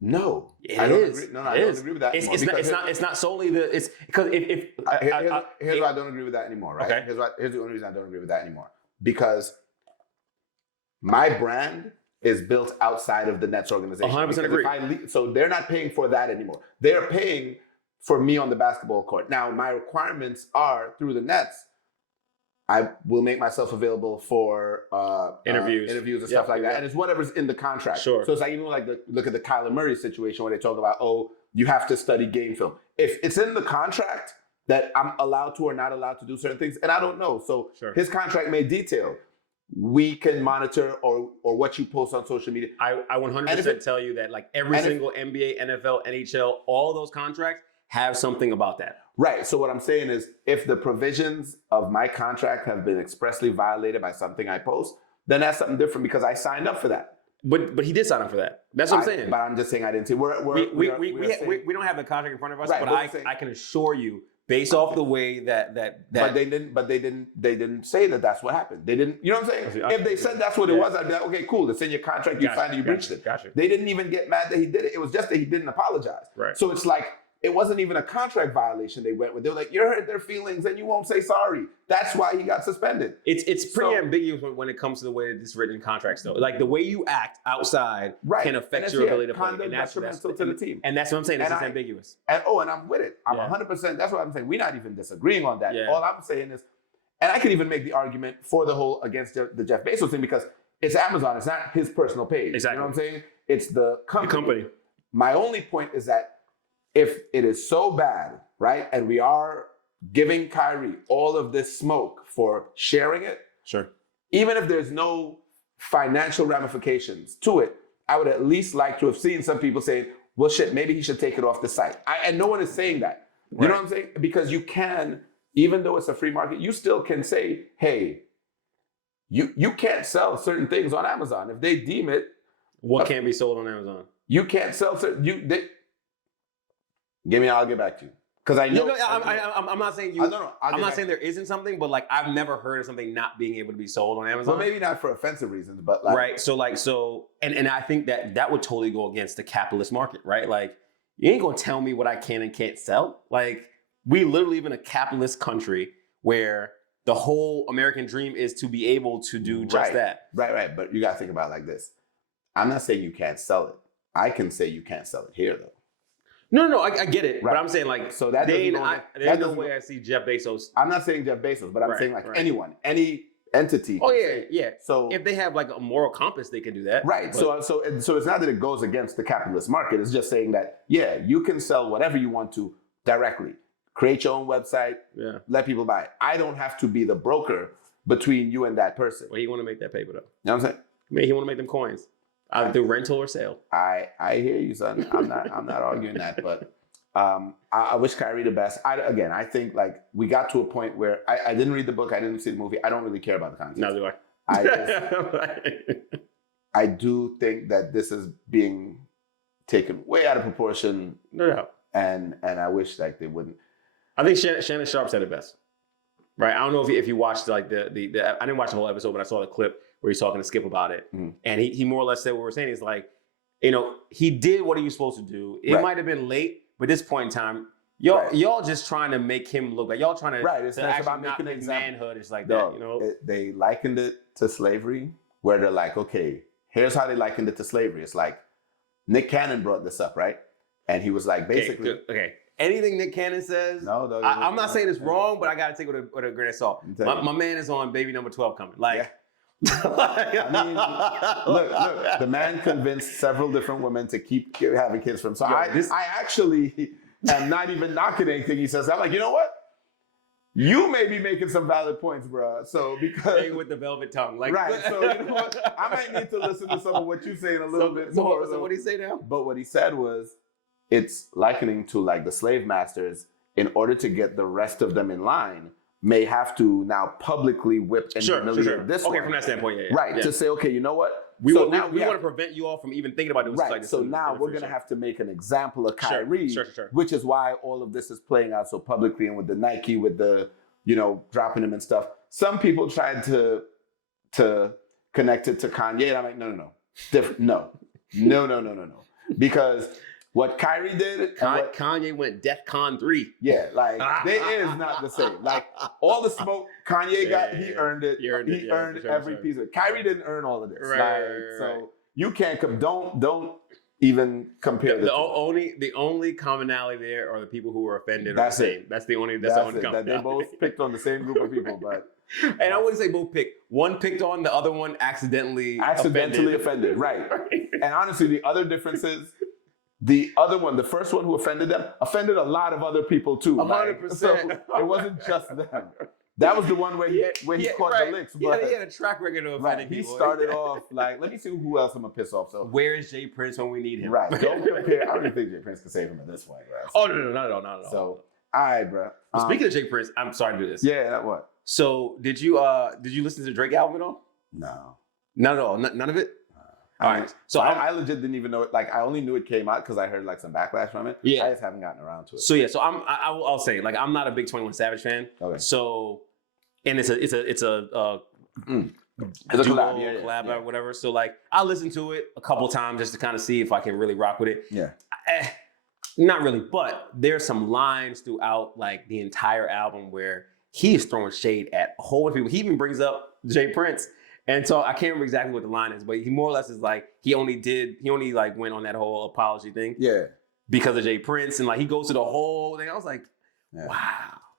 No, I don't agree. No, I don't agree with that. It's not solely the. It's because here's why I don't agree with that anymore. Right? Okay. Here's the only reason I don't agree with that anymore. Because my brand is built outside of the Nets organization. 100% agree. So they're not paying for that anymore. They're paying for me on the basketball court. Now my requirements are through the Nets. I will make myself available for interviews and stuff like that. And it's whatever's in the contract. Sure. So it's like, even like look at the Kyler Murray situation where they talk about, you have to study game film. If it's in the contract that I'm allowed to or not allowed to do certain things, and I don't know. So his contract may detail, we can monitor or what you post on social media. I 100% tell you that like every single NBA, NFL, NHL, all those contracts have something about that. Right. So what I'm saying is, if the provisions of my contract have been expressly violated by something I post, then that's something different because I signed up for that. But he did sign up for that. That's what I'm saying. But I'm just saying I didn't see. We don't have the contract in front of us, right, but I can assure you, based off the way that. But they didn't say that that's what happened. They didn't. You know what I'm saying? If they said that's what it was, I'd be like, okay, cool. It's in your contract. You find you breached it. Gotcha. They didn't even get mad that he did it. It was just that he didn't apologize. Right. So it's like, it wasn't even a contract violation they went with. They were like, you hurt their feelings and you won't say sorry. That's why he got suspended. It's pretty ambiguous when it comes to the way that it's written in contracts, though. Like the way you act outside can affect your ability to play. And that's detrimental to the team. And that's what I'm saying. It's ambiguous. And I'm with it. I'm 100%. That's what I'm saying. We're not even disagreeing on that. Yeah. All I'm saying is, and I could even make the argument for the whole against the Jeff Bezos thing because it's Amazon. It's not his personal page. Exactly. You know what I'm saying? It's the company. My only point is that if it is so bad, right, and we are giving Kyrie all of this smoke for sharing it, even if there's no financial ramifications to it, I would at least like to have seen some people say, well, shit, maybe he should take it off the site. And no one is saying that. You know what I'm saying? Because you can, even though it's a free market, you still can say, hey, you can't sell certain things on Amazon. If they deem it. What can't be sold on Amazon? You can't sell certain, I'll get back to you. Because I know. I'm not saying you. I'm not saying there isn't something, but like I've never heard of something not being able to be sold on Amazon. Well, maybe not for offensive reasons, but like. Right. So, and I think that would totally go against the capitalist market, right? Like, you ain't gonna tell me what I can and can't sell. Like, we literally live in a capitalist country where the whole American dream is to be able to do just that. Right. But you got to think about it like this. I'm not saying you can't sell it. I can say you can't sell it here, though. No, I get it. Right. But I'm saying, like, so that there's no way I see Jeff Bezos. I'm not saying Jeff Bezos, but I'm saying, like, anyone, any entity. Oh, yeah. So if they have, like, a moral compass, they can do that. Right. So it's not that it goes against the capitalist market. It's just saying that, yeah, you can sell whatever you want to directly. Create your own website. Yeah. Let people buy it. I don't have to be the broker between you and that person. Well, he want to make that paper, though. You know what I'm saying? I mean, he want to make them coins. Either through rental or sale. I hear you, son. I'm not arguing that, but I wish Kyrie the best. I think, like, we got to a point where I didn't read the book, I didn't see the movie. I don't really care about the content. No, do I. I do think that this is being taken way out of proportion. No doubt. And I wish, like, they wouldn't. I think Shannon Sharp said it best. Right? I don't know if you watched, like, the I didn't watch the whole episode, but I saw the clip where he's talking to Skip about it. Mm. And he more or less said what we're saying is, like, you know, he did what he was supposed to do. It might have been late, but at this point in time, y'all just trying to make him look like y'all trying to It's not about making an manhood. It's like that, you know. They likened it to slavery, where they're like, okay, here's how they likened it to slavery. It's like Nick Cannon brought this up, right? And he was like, basically, okay. Anything Nick Cannon says, I'm not saying it's wrong, but I got to take it with a grain of salt. My man is on baby number 12 coming. Like. Yeah. I mean, look, the man convinced several different women to keep having kids from him. So I actually am not even knocking anything he says. I'm like, you know what? You may be making some valid points, bro. So because with the velvet tongue, like right. So you know what? I might need to listen to some of what you're saying a little bit more. So what did he say now? But what he said was, it's likening to, like, the slave masters, in order to get the rest of them in line, may have to now publicly whip and humiliate this one. Okay, from that standpoint, yeah. Right, to say, okay, you know what? We want to prevent you all from even thinking about doing something like this. So now we're going to have to make an example of Kyrie, which is why all of this is playing out so publicly, and with the Nike, with the, you know, dropping him and stuff. Some people tried to connect it to Kanye, and I'm like, no. Because what Kyrie did... Kanye went DEFCON 3. Yeah, like, they is not the same. Like, all the smoke Kanye got, he earned it. He earned every piece of it. Kyrie didn't earn all of this. So you can't... Don't even compare the only commonality there are the people who were offended are the same. That's the only commonality. That they both picked on the same group of people, but... And I wouldn't say both picked. One picked on, the other one accidentally offended. Right. And honestly, the other difference is, the other one, the first one who offended them, offended a lot of other people too. 100%. So it wasn't just them. That was the one where he caught the licks. But he had a track record of offending people. He started off like, let me see who else I'm gonna piss off. So where is Jay Prince when we need him? Right. Don't compare. I don't even think Jay Prince can save him at this point, bro. Oh no, not at all. So, all right, bro. Speaking of Jay Prince, I'm sorry to do this. Yeah, that what? So did you listen to the Drake album at all? No. Not at all. None of it. All right. So I legit didn't even know it. Like, I only knew it came out because I heard, like, some backlash from it. Yeah. I just haven't gotten around to it. So yeah. So I'll say, like, I'm not a big 21 Savage fan. Okay. So, and it's a collab or whatever. So, like, I listened to it a couple times just to kind of see if I can really rock with it. Yeah. Not really, but there's some lines throughout, like, the entire album where he is throwing shade at a whole bunch of people. He even brings up Jay Prince. And so I can't remember exactly what the line is, but he more or less is like, he only like went on that whole apology thing. Yeah. Because of Jay Prince. And like, he goes to the whole thing. I was like, wow.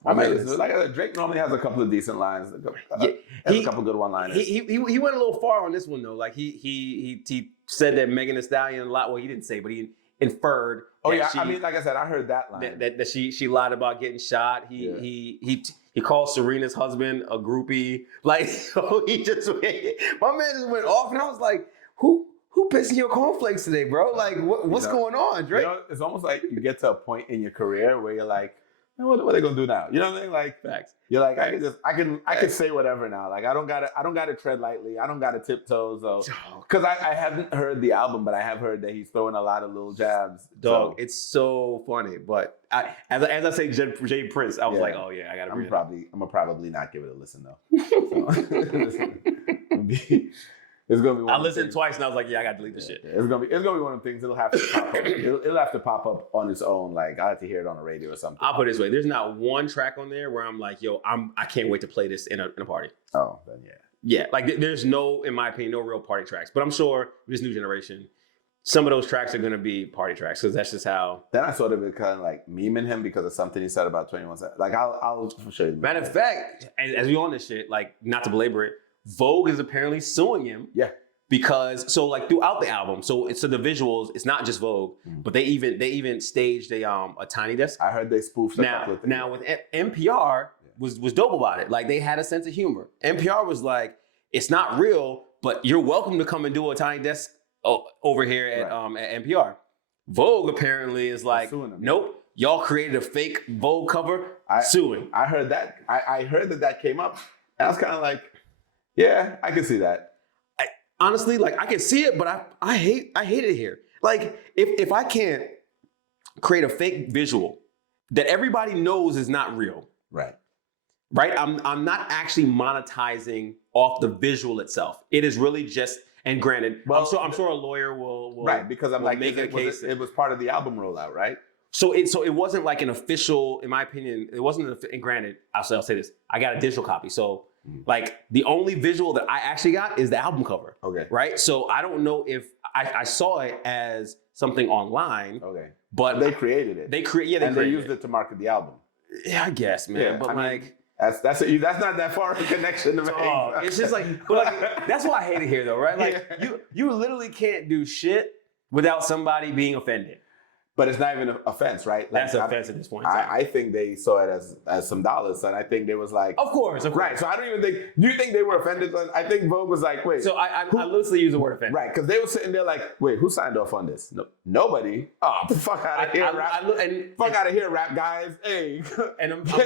I mean, like, Drake normally has a couple of decent lines. A couple good one-liners. He went a little far on this one though. Like he said that Megan Thee Stallion a lot. Well, he didn't say, but he inferred. Oh yeah, I mean, like I said, I heard that line. That she lied about getting shot. He called Serena's husband a groupie. Like, so he just my man just went off, and I was like, who pissing your cornflakes today, bro? Like, what's going on, Drake? You know, it's almost like you get to a point in your career where you're like, what are they gonna do now? You know what I mean? Like, facts. You're like, I can say whatever now. Like, I don't gotta tread lightly. I don't gotta tiptoe. So, because I haven't heard the album, but I have heard that he's throwing a lot of little jabs. Dog, it's so funny. But as I say, Jay Prince, I was like, oh yeah, I gotta. I'm gonna probably not give it a listen though. So, It's gonna be. One I of the listened things. twice and I was like, yeah, I gotta delete this shit. It's gonna be one of the things. It'll have to pop up. It'll have to pop up on its own. Like I have to hear it on the radio or something. I'll put it this way: there's not one track on there where I'm like, yo, I can't wait to play this in a party. Oh, then yeah. Yeah, like there's no, in my opinion, no real party tracks. But I'm sure this new generation, some of those tracks are gonna be party tracks because that's just how. Then I sort of been kind of like memeing him because of something he said about 21 Savage. Like I'll show you. Matter of fact, as we on this shit, like not to belabor it, Vogue is apparently suing him. Yeah. Because like throughout the album, so the visuals, it's not just Vogue, but they even staged a Tiny Desk. I heard they spoofed a couple of things. Now with NPR was dope about it. Like they had a sense of humor. NPR was like, it's not real, but you're welcome to come and do a Tiny Desk over here at NPR. Vogue apparently is like, nope, y'all created a fake Vogue cover, suing. I heard that. I heard that came up. And I was kind of like, yeah, I can see that. Honestly, like I can see it, but I hate it here. Like if I can't create a fake visual that everybody knows is not real, right? I'm not actually monetizing off the visual itself. It is really just, and granted, well, I'm sure a lawyer will right, because I'm like make a case. It was part of the album rollout, right? So it wasn't like an official, in my opinion, it wasn't. And granted, I'll say this: I got a digital copy, so. Like the only visual that I actually got is the album cover. Okay. Right. So I don't know if I saw it as something online. Okay. But they created it. They used it to market the album. Yeah, I guess, man. Yeah, but that's not that far of a connection to make. It's just like, but like that's why I hate it here, though, right? Like you literally can't do shit without somebody being offended. But it's not even an offense, right? Like, that's an offense at this point. I think they saw it as some dollars, and I think they was like, of course. Right. So I don't even think. Do you think they were offended? I think Vogue was like, wait. So I loosely use the word offended. Right, because they were sitting there like, wait, who signed off on this? No, nobody. Oh, fuck out of here, rap. Fuck out of here, rap guys. Hey, and I'm sure,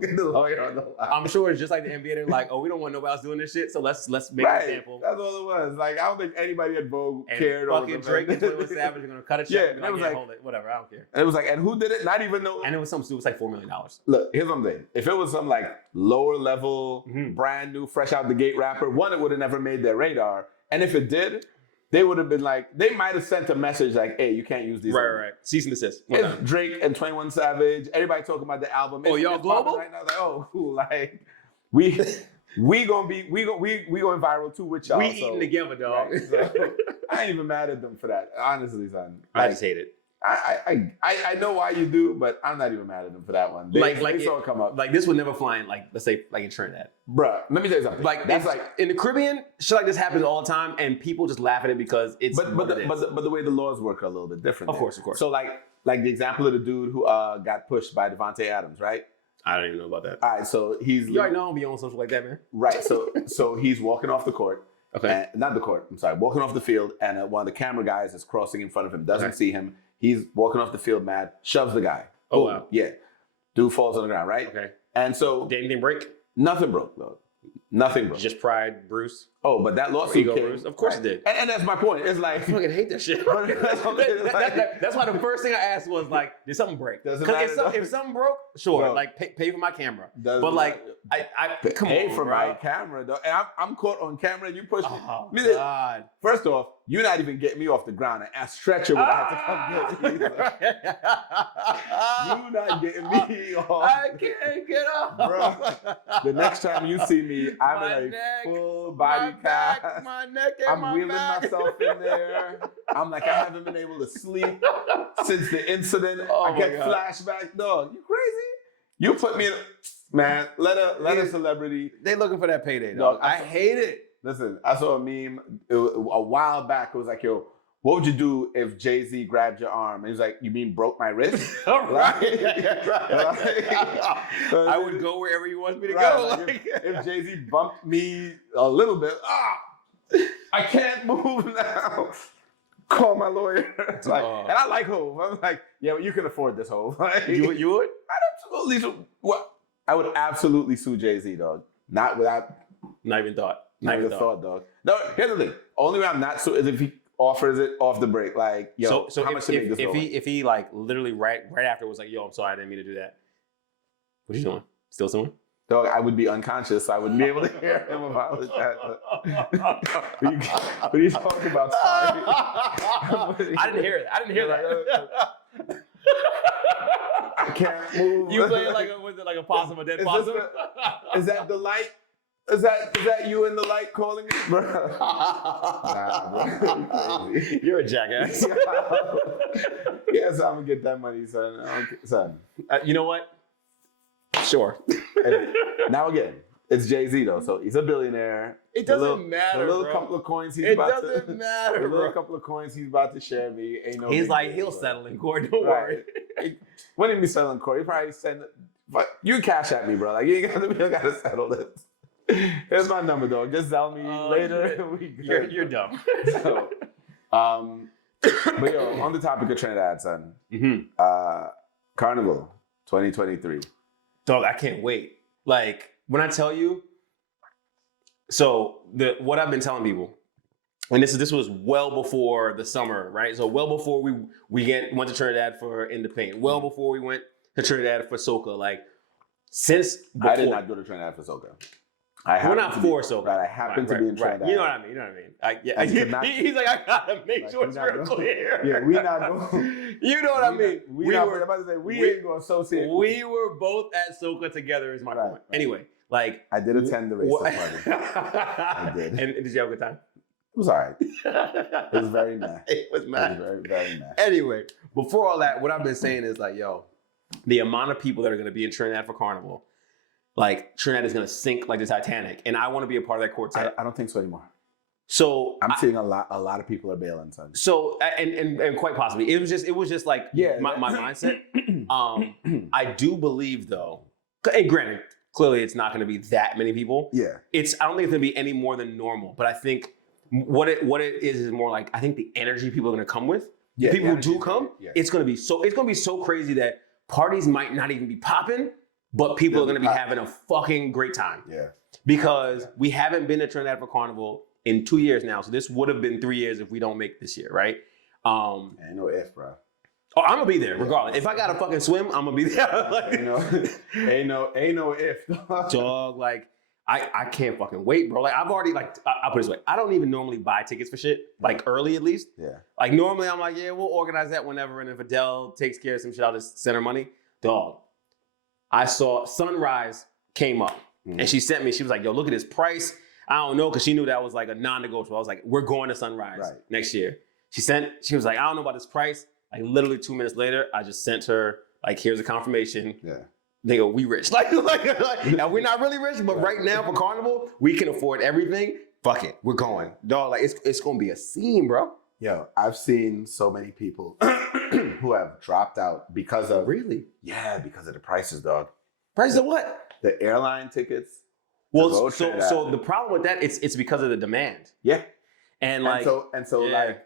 get the lawyer on the line. I'm sure it's just like the NBA. They're like, oh, we don't want nobody else doing this shit, so let's make an example. That's all it was. Like, I don't think anybody at Vogue cared. Fucking Drake and 21 Savage are gonna cut a check. Yeah, and like, hold it, whatever. I don't care. And it was like, and who did it? Not even know. And it was something. It was like $4 million. Look, here's what I'm saying. If it was some like lower level, brand new, fresh out the gate rapper, one, it would have never made their radar. And if it did, they would have been like, they might have sent a message like, hey, you can't use these. Right. Cease and desist. It's Drake and 21 Savage. Everybody talking about the album. Oh, y'all global? Right now, like, oh, cool. Like, we going viral too with y'all. We eating together, dog. Right? So, I ain't even mad at them for that. Honestly, son. I just hate it. I know why you do, but I'm not even mad at them for that one. They saw it come up. Like this would never fly in, like, let's say, like in Trinidad. Bruh, let me tell you something. Like that's like in the Caribbean, shit like this happens all the time, and people just laugh at it because it's. But the way the laws work are a little bit different. Of course. So like the example of the dude who got pushed by Devontae Adams, right? I don't even know about that. All right, so he's. You already know I don't be on social like that, man. Right, so he's walking off the court. Okay. Not the court. I'm sorry, walking off the field, and one of the camera guys is crossing in front of him, doesn't see him. He's walking off the field mad, shoves the guy. Oh, wow. Yeah. Dude falls on the ground, right? Okay. And so. Did anything break? Nothing broke, though. Nothing broke. Just pride, Bruce. Oh, but that lawsuit came. Bruce. Of course it did. And that's my point. It's like. I fucking hate that shit. That's why the first thing I asked was like, did something break? Because if something broke, sure, no. Like pay for my camera. But like, I come pay on, for bro. my camera, though. And I'm caught on camera. You push me. Oh, God. First off, you're not even getting me off the ground. And Stretcher would have to come get me. You're not getting me off. I can't get off. Bro, the next time you see me, I'm in a full body cast. My neck and I'm my wheeling back. myself in there. I'm like, I haven't been able to sleep since the incident. Oh I get flashbacks. Dog, you crazy? You put me in man, let a celebrity. They looking for that payday, dog. I hate it. Listen, I saw a meme a while back. It was like, yo, what would you do if Jay-Z grabbed your arm? And he's like, you mean broke my wrist? Right. I would go wherever he wants me to go. Like if Jay-Z bumped me a little bit, I can't move now. Call my lawyer. It's like, and I like Hov. I'm like, yeah, well, you can afford this, Hov. Like, you would? I would absolutely sue Jay-Z, dog. Not even thought. Not even thought, dog. No, here's the thing. Only way I'm not suing is if he offers it off the break. Like, yo, so how much to make this over? If he like literally right after was like, yo, I'm sorry, I didn't mean to do that. What are you doing? Still suing? dog, I would be unconscious, so I wouldn't be able to hear him apologize. What are you talking about? Sorry. I didn't hear it. I didn't hear that. I can't move. You playing like was it like a possum or dead possum? Is that the light? Is that you in the light calling me? Bro. Nah, bro. You're crazy. You're a jackass. Yeah, so I'm gonna get that money, son. Son. You know what? Sure. And now again, it's Jay-Z though, so he's a billionaire. It doesn't matter, The little bro. couple of coins he's It about doesn't matter, the bro. little couple of coins he's about to share me ain't no. He's big like, deal, he'll bro. settle in court. Don't worry. When did he settle in court? He probably send. But you cash at me, bro. Like you ain't gotta settle this. Here's my number, though. Just tell me later. You're dumb. So, but yo, on the topic of Trinidad, son. Mm-hmm. Carnival 2023. Dog, I can't wait. Like when I tell you, so what I've been telling people, and this was well before the summer, right? So well before we went to Trinidad for In the Paint, well before we went to Trinidad for soca, like since before. I did not go to Trinidad for soca. We're not for soca. Right, I happen to be in Trinidad. You know what I mean? He's like, I gotta make sure it's real clear. Yeah, we not going. You know what I mean? We ain't going to associate. We were both at soca together. Is my point. Right. Anyway, like I did attend the race party. I did. And did you have a good time? It was all right. It was very mad. It was mad. It was very, very mad. Anyway, before all that, what I've been saying is like, yo, the amount of people that are going to be in Trinidad for Carnival, like Trinidad is going to sink like the Titanic, and I want to be a part of that quartet. I don't think so anymore. So I'm seeing a lot of people are bailing, son. So and quite possibly it was just like my mindset. I do believe though, and granted, clearly it's not going to be that many people. Yeah, I don't think it's going to be any more than normal, but I think what it is more like I think the energy people are going to come with. Yeah, the people who do come, it's going to be so crazy that parties might not even be popping. But people are going to be having a fucking great time. Yeah. Because we haven't been to Trinidad for Carnival in 2 years now. So this would have been 3 years if we don't make this year, right? Ain't no if, bro. Oh, I'm going to be there regardless. If I got to fucking swim, I'm going to be there. Like, ain't no if. Dog, like, I can't fucking wait, bro. Like, I've already, like, I'll put it this way. I don't even normally buy tickets for shit, like early at least. Yeah. Like, normally I'm like, yeah, we'll organize that whenever. And if Adele takes care of some shit, I'll just send her money. Dog. I saw Sunrise came up and she sent me, she was like, yo, look at this price. I don't know, because she knew that was like a non-negotiable. I was like, we're going to Sunrise next year. She was like, I don't know about this price. Like literally 2 minutes later, I just sent her, like, here's a confirmation. Yeah. They go, we rich. Like now we're not really rich, but right now for Carnival, we can afford everything. Fuck it, we're going. Dog, like it's gonna be a scene, bro. Yo, I've seen so many people who have dropped out because of because of the prices, dog. Prices of what? The airline tickets. Well, so the problem with that it's because of the demand. Yeah, and so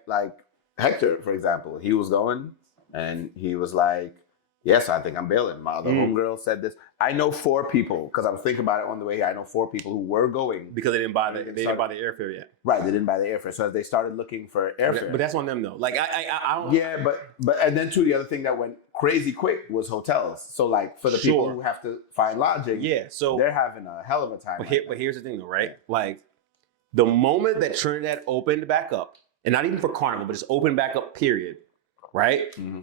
like Hector, for example, he was going and he was like, yes, I think I'm bailing. My other homegirl said this. I know 4 people, because I was thinking about it on the way here. I know 4 people who were going. Because they didn't buy the airfare yet. Right, they didn't buy the airfare. So as they started looking for airfare. But that's on them though. Like I don't. Yeah, but and then too, the other thing that went crazy quick was hotels. So like for the people who have to find lodging, so they're having a hell of a time. But here's the thing though, right? Like the moment that Trinidad opened back up, and not even for Carnival, but just opened back up, period, right? Mm-hmm.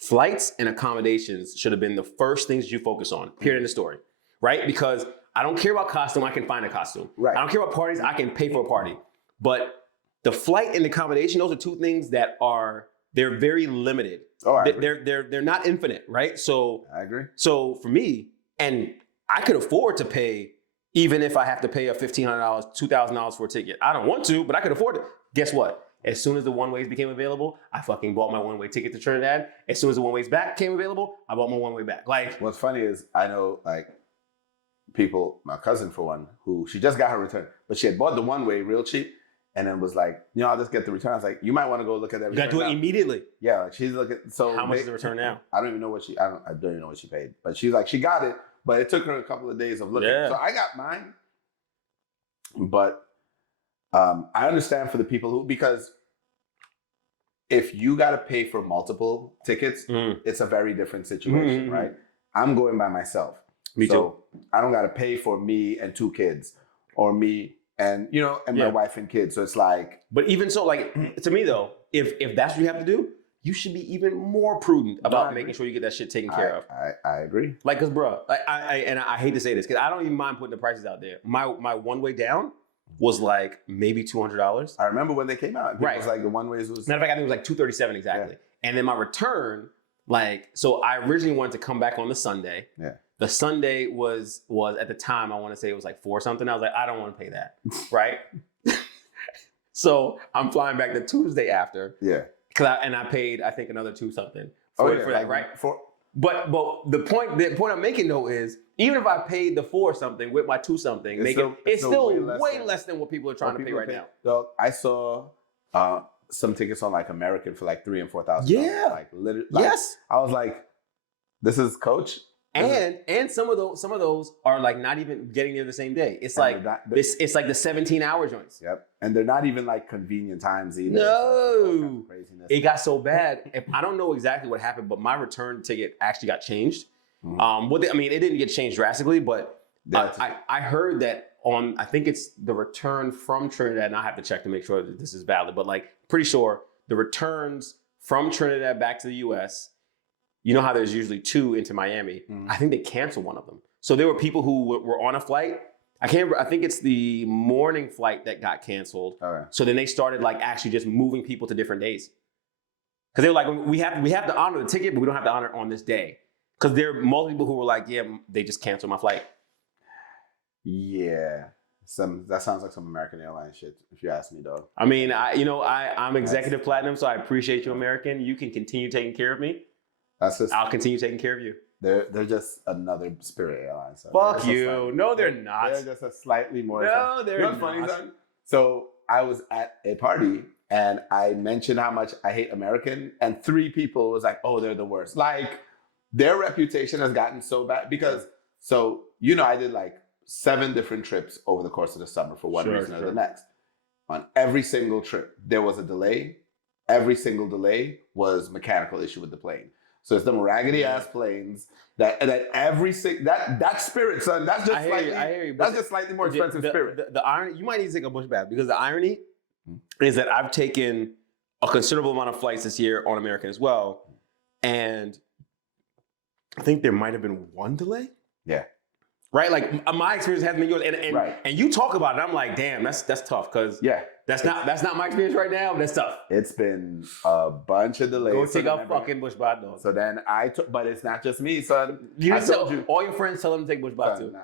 Flights and accommodations should have been the first things you focus on, period in the story, right? Because I don't care about costume, I can find a costume. Right. I don't care about parties, I can pay for a party. But the flight and accommodation, those are 2 things that they're very limited. Oh, I agree. They're not infinite, right? So I agree. So for me, and I could afford to pay, even if I have to pay a $1,500, $2,000 for a ticket. I don't want to, but I could afford it. Guess what? As soon as the one-ways became available, I fucking bought my one-way ticket to Trinidad. As soon as the one-ways back came available, I bought my one-way back. Like, what's funny is I know like people, my cousin for one, who she just got her return, but she had bought the one-way real cheap, and then was like, I'll just get the return. I was like, you might want to go look at that. You got to do it immediately. Yeah, like she's looking. So how much is the return now? I don't even know what I don't even know what she paid, but she's like, she got it, but it took her a couple of days of looking. Yeah. So I got mine, but I understand for the people who, because if you got to pay for multiple tickets, it's a very different situation, right? I'm going by myself. Me too. I don't got to pay for me and 2 kids, or me and my wife and kids. So it's like. But even so, like to me though, if that's what you have to do, you should be even more prudent about making sure you get that shit taken care of. I agree. Like, cause bro, I hate to say this, cause I don't even mind putting the prices out there. My one way down was like maybe $200. I remember when they came out. It was like the one ways was. Matter of fact, I think it was like $237 exactly. Yeah. And then my return, like, so I originally wanted to come back on the Sunday. Yeah. The Sunday was at the time, I want to say it was like $4 something. I was like, I don't want to pay that, right? So I'm flying back the Tuesday after. Yeah. And I paid, I think, another $2 something for that, right? But the point I'm making though is, even if I paid the $4 something with my $2 something, it's still way less than what people are trying to pay right now. So I saw some tickets on like American for like $3,000 and $4,000. Yeah. Like literally. Yes. I was like, this is Coach. And some of those are like not even getting there the same day. It's like it's like the 17-hour joints. Yep. And they're not even like convenient times either. No. It got so bad. I don't know exactly what happened, but my return ticket actually got changed. Mm-hmm. It didn't get changed drastically, but I heard that I think it's the return from Trinidad, and I have to check to make sure that this is valid, but like pretty sure the returns from Trinidad back to the US, you know how there's usually 2 into Miami. Mm-hmm. I think they canceled one of them. So there were people who were on a flight. I think it's the morning flight that got canceled. Okay. So then they started like actually just moving people to different days. Because they were like, we have to honor the ticket, but we don't have to honor it on this day. Because there are multiple people who were like, yeah, they just canceled my flight. Yeah. That sounds like some American Airlines shit, if you ask me, dog. I mean, I'm executive platinum, so I appreciate you, American. You can continue taking care of me. I'll continue taking care of you. They're just another Spirit Airline. So fuck you. No, they're not. They're just a slightly more. No, they're not. Funny, son? So I was at a party and I mentioned how much I hate American, and 3 people was like, "Oh, they're the worst." Like their reputation has gotten so bad because I did like 7 different trips over the course of the summer for one reason or the next. On every single trip, there was a delay. Every single delay was mechanical issue with the plane. So it's them raggedy ass planes that Spirit, son. That's just just slightly more expensive Spirit. The irony, you might need to take a bush bath, because the irony is that I've taken a considerable amount of flights this year on American as well, and I think there might have been 1 delay. Yeah. Right, like my experience hasn't been yours, and you talk about it. I'm like, damn, that's tough, because that's not my experience right now. But that's tough. It's been a bunch of delays. Go take a fucking bush bath, though. So then but it's not just me, son. All your friends tell them to take bush bath too.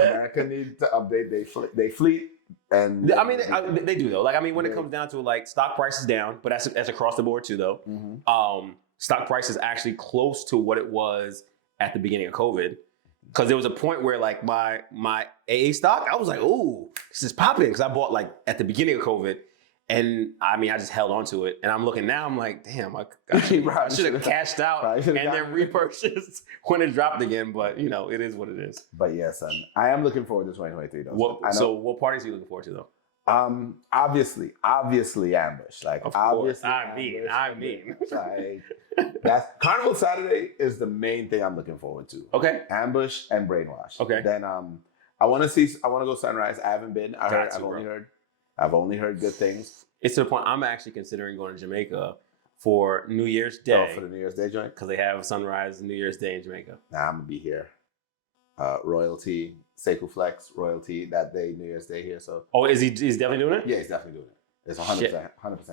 America needs to update they fleet, and I mean they do though. Like when it comes down to like stock prices down, but that's across the board too though. Mm-hmm. Stock price is actually close to what it was at the beginning of COVID, because there was a point where like my AA stock, I was like, "Ooh, this is popping," because I bought like at the beginning of COVID, and I just held on to it. And I'm looking now, I'm like, "Damn, I should have cashed out and then repurchased when it dropped again." But it is what it is. But yeah, son, I am looking forward to 2023 though. So what parties are you looking forward to though? Obviously Ambush. Like, of obviously, course. I mean. Like, that's Carnival Saturday is the main thing I'm looking forward to. Okay. Ambush and Brainwash. Okay. Then I want to go Sunrise. I haven't been. I've only heard good things. It's to the point I'm actually considering going to Jamaica for New Year's Day. Oh, for the New Year's Day joint? Because they have Sunrise New Year's Day in Jamaica. Nah, I'm gonna be here. Royalty, Sekou Flex, Royalty that day, New Year's Day here. So. Oh, he's definitely doing it? Yeah, he's definitely doing it. It's 100%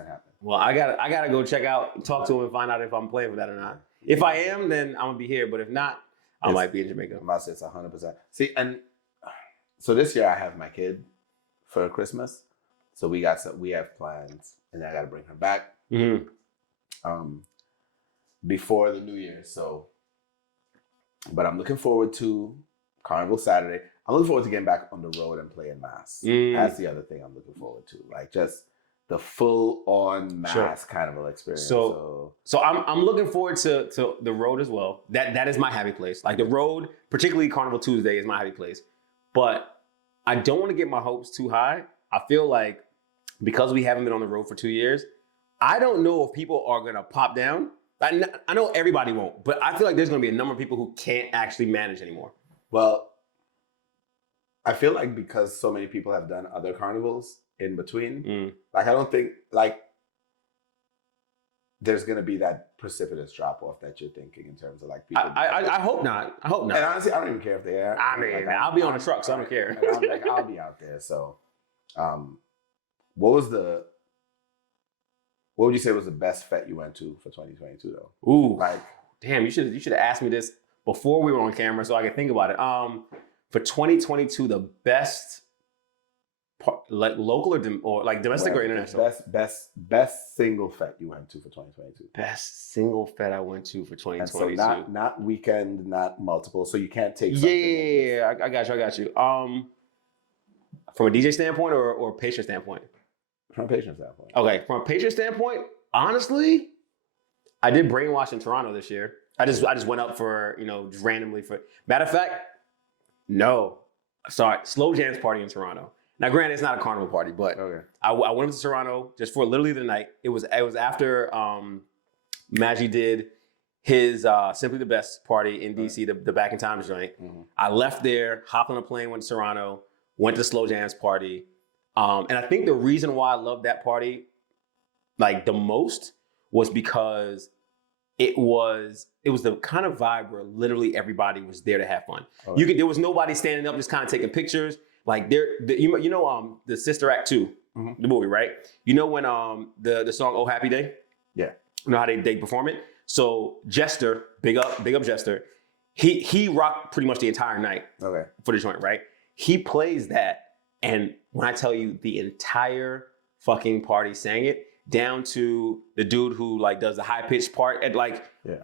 happening. Well, I gotta go talk to him and find out if I'm playing for that or not. If I am, then I'm gonna be here. But if not, I might be in Jamaica. I'm about to say it's 100%. See, and so this year I have my kid for Christmas. So we have plans, and I gotta bring her back before the New Year. So, but I'm looking forward to Carnival Saturday. I'm looking forward to getting back on the road and playing mass. That's the other thing I'm looking forward to. Like just the full-on mass Carnival experience. So I'm looking forward to the road as well. That is my happy place. Like the road, particularly Carnival Tuesday, is my happy place. But I don't want to get my hopes too high. I feel like because we haven't been on the road for 2 years, I don't know if people are gonna pop down I know everybody won't, but I feel like there's going to be a number of people who can't actually manage anymore. Well, I feel like because so many people have done other carnivals in between, like I don't think like there's going to be that precipitous drop off that you're thinking in terms of like people. I hope not. I hope not. And honestly, I don't even care if they are. I mean, like, I'll be on the truck, so I don't care. I'll be out there. So, what would you say was the best fete you went to for 2022 though? Ooh, like, damn, you should have asked me this before we were on camera so I could think about it. For 2022, the best like local or like domestic or international? Best single fete you went to for 2022. Best single fete I went to for 2022. And so not weekend, not multiple. So you can't take something. Yeah. I got you. From a DJ standpoint or patron standpoint? From a patron standpoint. Okay, from a patron standpoint, honestly, I did Brainwash in Toronto this year. I just went up for, just randomly for. Matter of fact, no, sorry, Slow Jams party in Toronto. Now, granted, it's not a carnival party, but okay. I went up to Toronto just for literally the night. It was after Maggie did his Simply the Best party in DC, the Back in Time joint. Mm-hmm. I left there, hopped on a plane, went to Toronto, went to Slow Jams party. And I think the reason why I loved that party like the most was because it was the kind of vibe where literally everybody was there to have fun. Okay. There was nobody standing up just kind of taking pictures. Like the Sister Act 2, the movie, right? You know when the song Oh Happy Day? Yeah. You know how they perform it? So Jester, big up Jester, he rocked pretty much the entire night for the joint, right? He plays that, and when I tell you the entire fucking party sang it, down to the dude who like does the high pitched part and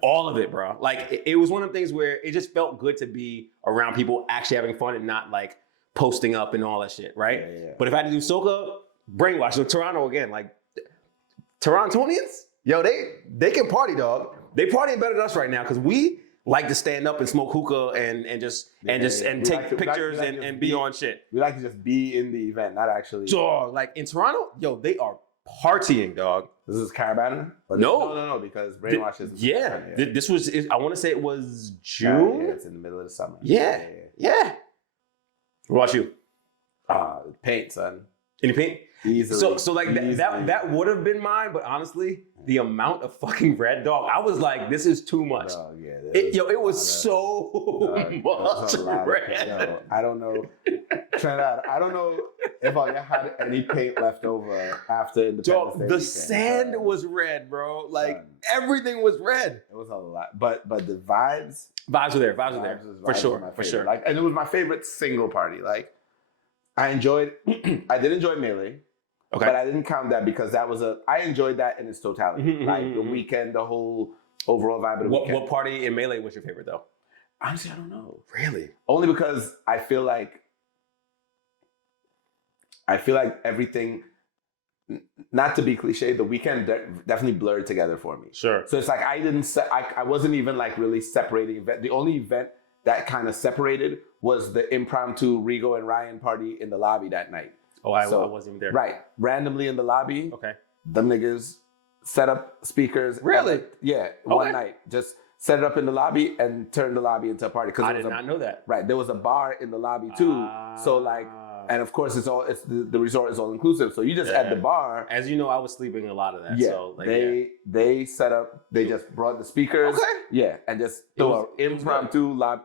all of it, bro. Like it was one of the things where it just felt good to be around people actually having fun and not like posting up and all that shit, right? Yeah. But if I had to do soca, Brainwash, so Toronto again, like Torontonians, yo, they can party, dog. They partying better than us right now because we like to stand up and smoke hookah and take pictures and be on shit. We like to just be in the event, not actually. Dog, like in Toronto, yo, they are partying, dog. This is Caravan? No, because Brainwash is. This was. I want to say it was June. Yeah, it's in the middle of the summer. Yeah. What about you? Paint, son. Any paint? Easily. So like that would have been mine, but honestly, the amount of fucking red, dog, I was like, this is too much. Dog, yeah, it was so much red. Yo, I don't know. Trinidad, I don't know if I had any paint left over after Independence Day. The sand was red, bro. Like everything was red. It was a lot, but the vibes were there. For sure. Like, and it was my favorite single party. Like, I did enjoy Melee. Okay. But I didn't count that because I enjoyed that in its totality. Like the weekend, the whole overall vibe of the weekend. What party in Melee was your favorite though? Honestly, I don't know. Really? Only because I feel like everything, not to be cliche, the weekend definitely blurred together for me. Sure. So it's like I wasn't even like really separating event. The only event that kind of separated was the impromptu Rigo and Ryan party in the lobby that night. Oh, I wasn't even there. Right. Randomly in the lobby. Okay. Them niggas set up speakers. Really? One night. Just set it up in the lobby and turned the lobby into a party. I did not know that. Right. There was a bar in the lobby too. So like, and of course the resort is all inclusive. So you just at the bar. As you know, I was sleeping a lot of that. Yeah. So like, they set up, they just brought the speakers. Okay. Yeah. And just threw an impromptu lobby.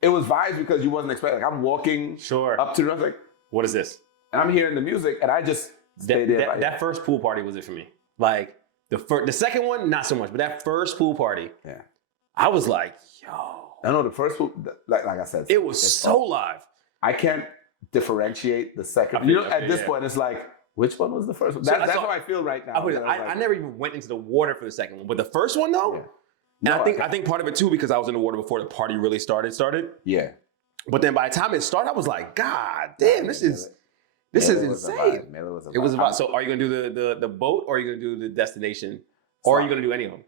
It was vibes because you wasn't expecting. Like I'm walking up to the, I was like, what is this? And I'm hearing the music, and I just stayed there. That first pool party was it for me. Like the second one, not so much, but that first pool party, I was like, yo. I know the first pool, like I said, it was so live. I can't differentiate the second. At this point, it's like, which one was the first one? That's how I feel right now. I never even went into the water for the second one, but the first one though, and I think part of it too because I was in the water before the party really started. Yeah. But then by the time it started, I was like, God damn, this is insane. It was about. So, are you gonna do the boat, or are you gonna do the destination, or are you gonna do any of them?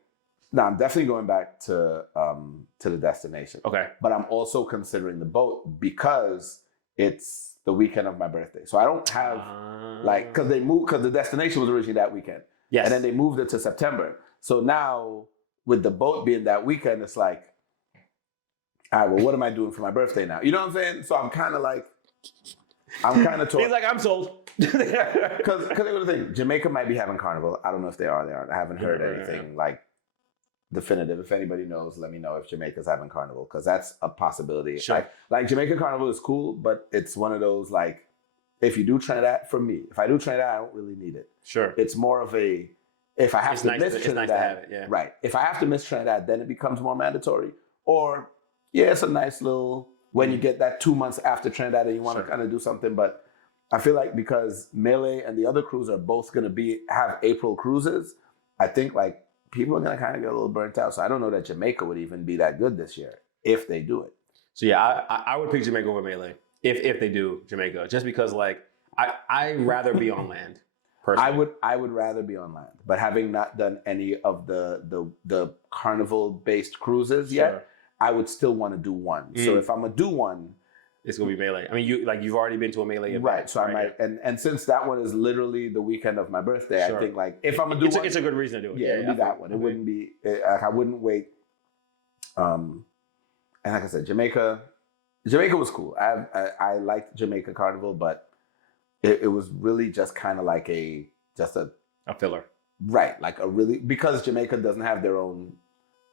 No, I'm definitely going back to the destination. Okay, but I'm also considering the boat because it's the weekend of my birthday. So I don't have because the destination was originally that weekend. Yes, and then they moved it to September. So now with the boat being that weekend, it's like, all right, well, what am I doing for my birthday now? You know what I'm saying? So I'm kind of torn. He's like, I'm sold. Because the thing, Jamaica might be having Carnival. I don't know if they are. They aren't. I haven't heard anything like definitive. If anybody knows, let me know if Jamaica's having Carnival, because that's a possibility. Sure. Like Jamaica Carnival is cool, but it's one of those like, if you do Trinidad, for me, if I do Trinidad, I don't really need it. Sure. It's more of a, if I have to miss Trinidad, it's nice to have it, yeah. Right. If I have to miss Trinidad, then it becomes more mandatory. Or, yeah, it's a nice little, when you get that 2 months after Trinidad and you want to kind of do something. But I feel like because Melee and the other crews are both going to have April cruises, I think like people are going to kind of get a little burnt out. So I don't know that Jamaica would even be that good this year if they do it. So yeah, I would pick Jamaica over Melee if they do Jamaica, just because like I'd rather be on land. Personally. I would rather be on land, but having not done any of the Carnival based cruises yet, I would still want to do one. So if I'm gonna do one, it's gonna be Melee. I mean, you've already been to a Melee event, right? So I might, and since that one is literally the weekend of my birthday, I think like if I'm gonna do one, it's a good reason to do it. Yeah, it'd be that one. It wouldn't be. I wouldn't wait. And like I said, Jamaica was cool. I liked Jamaica Carnival, but it was really just kind of like a filler, right? Like because Jamaica doesn't have their own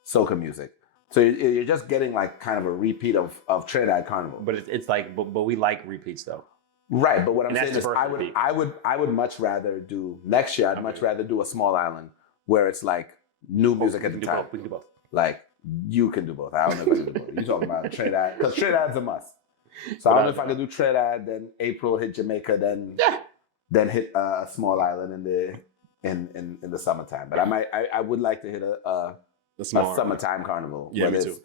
soca music. So you're just getting like kind of a repeat of Trinidad Carnival. But it's like, but we like repeats though. Right, but what I'm saying is I would much rather do next year. I'd much rather do a small island where it's like new music at the time. We can do both. Like you can do both. I don't know if I can do both. You're talking about Trinidad because Trinidad's a must. So I don't know if I could do Trinidad, then April hit Jamaica, then hit a small island in the summertime. But I would like to hit a summertime carnival. Yeah, me too.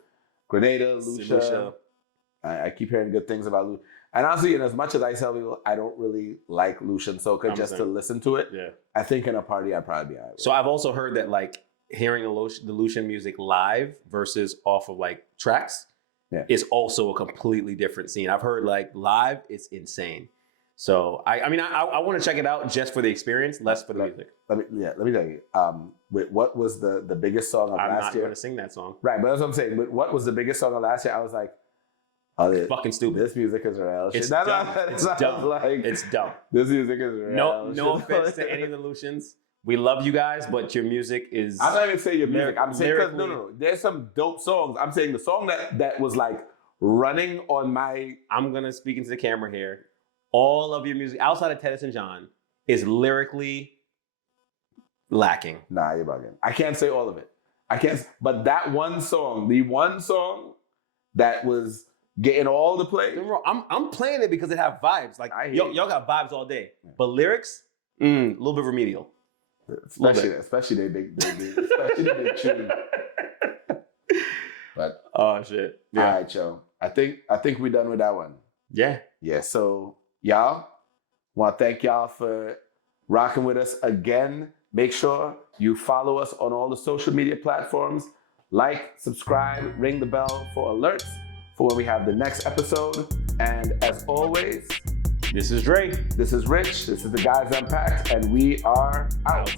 Grenada, Lucia. I keep hearing good things about Lucia. And honestly, and as much as I tell people I don't really like Lucian soca just to listen to it, I think in a party I'd probably be all right. So I've also heard that like hearing the Lucian music live versus off of like tracks is also a completely different scene. I've heard like live, it's insane. So I mean I want to check it out just for the experience, less for the music. Let me tell you. What was the biggest song of last year? I'm not going to sing that song. Right, but that's what I'm saying. But what was the biggest song of last year? I was like, oh, it's fucking stupid. This music is real. It's dumb. It's dumb. It's dumb. This music is real. No offense to any of the Lucians. We love you guys, but your music is. I'm not even saying your music. I'm saying because no. There's some dope songs. I'm saying the song that was like running on my. I'm gonna speak into the camera here. All of your music outside of Tennis and John is lyrically lacking. Nah, you're bugging. I can't say all of it. I can't. But that one song, the one song that was getting all the play. I'm playing it because it have vibes. Like y'all got vibes all day, but lyrics, a little bit remedial. Especially they big tune. But oh shit! Yeah. All right, yo. I think we're done with that one. Yeah. Yeah. So y'all, want to thank y'all for rocking with us again. Make sure you follow us on all the social media platforms. Like, subscribe, ring the bell for alerts for when we have the next episode. And as always, this is Dre. This is Rich. This is the Guys Unpacked, and we are out.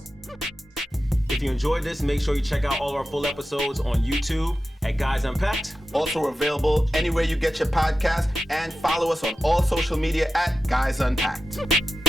If you enjoyed this, make sure you check out all our full episodes on YouTube at Guys Unpacked. Also available anywhere you get your podcast, and follow us on all social media at Guys Unpacked.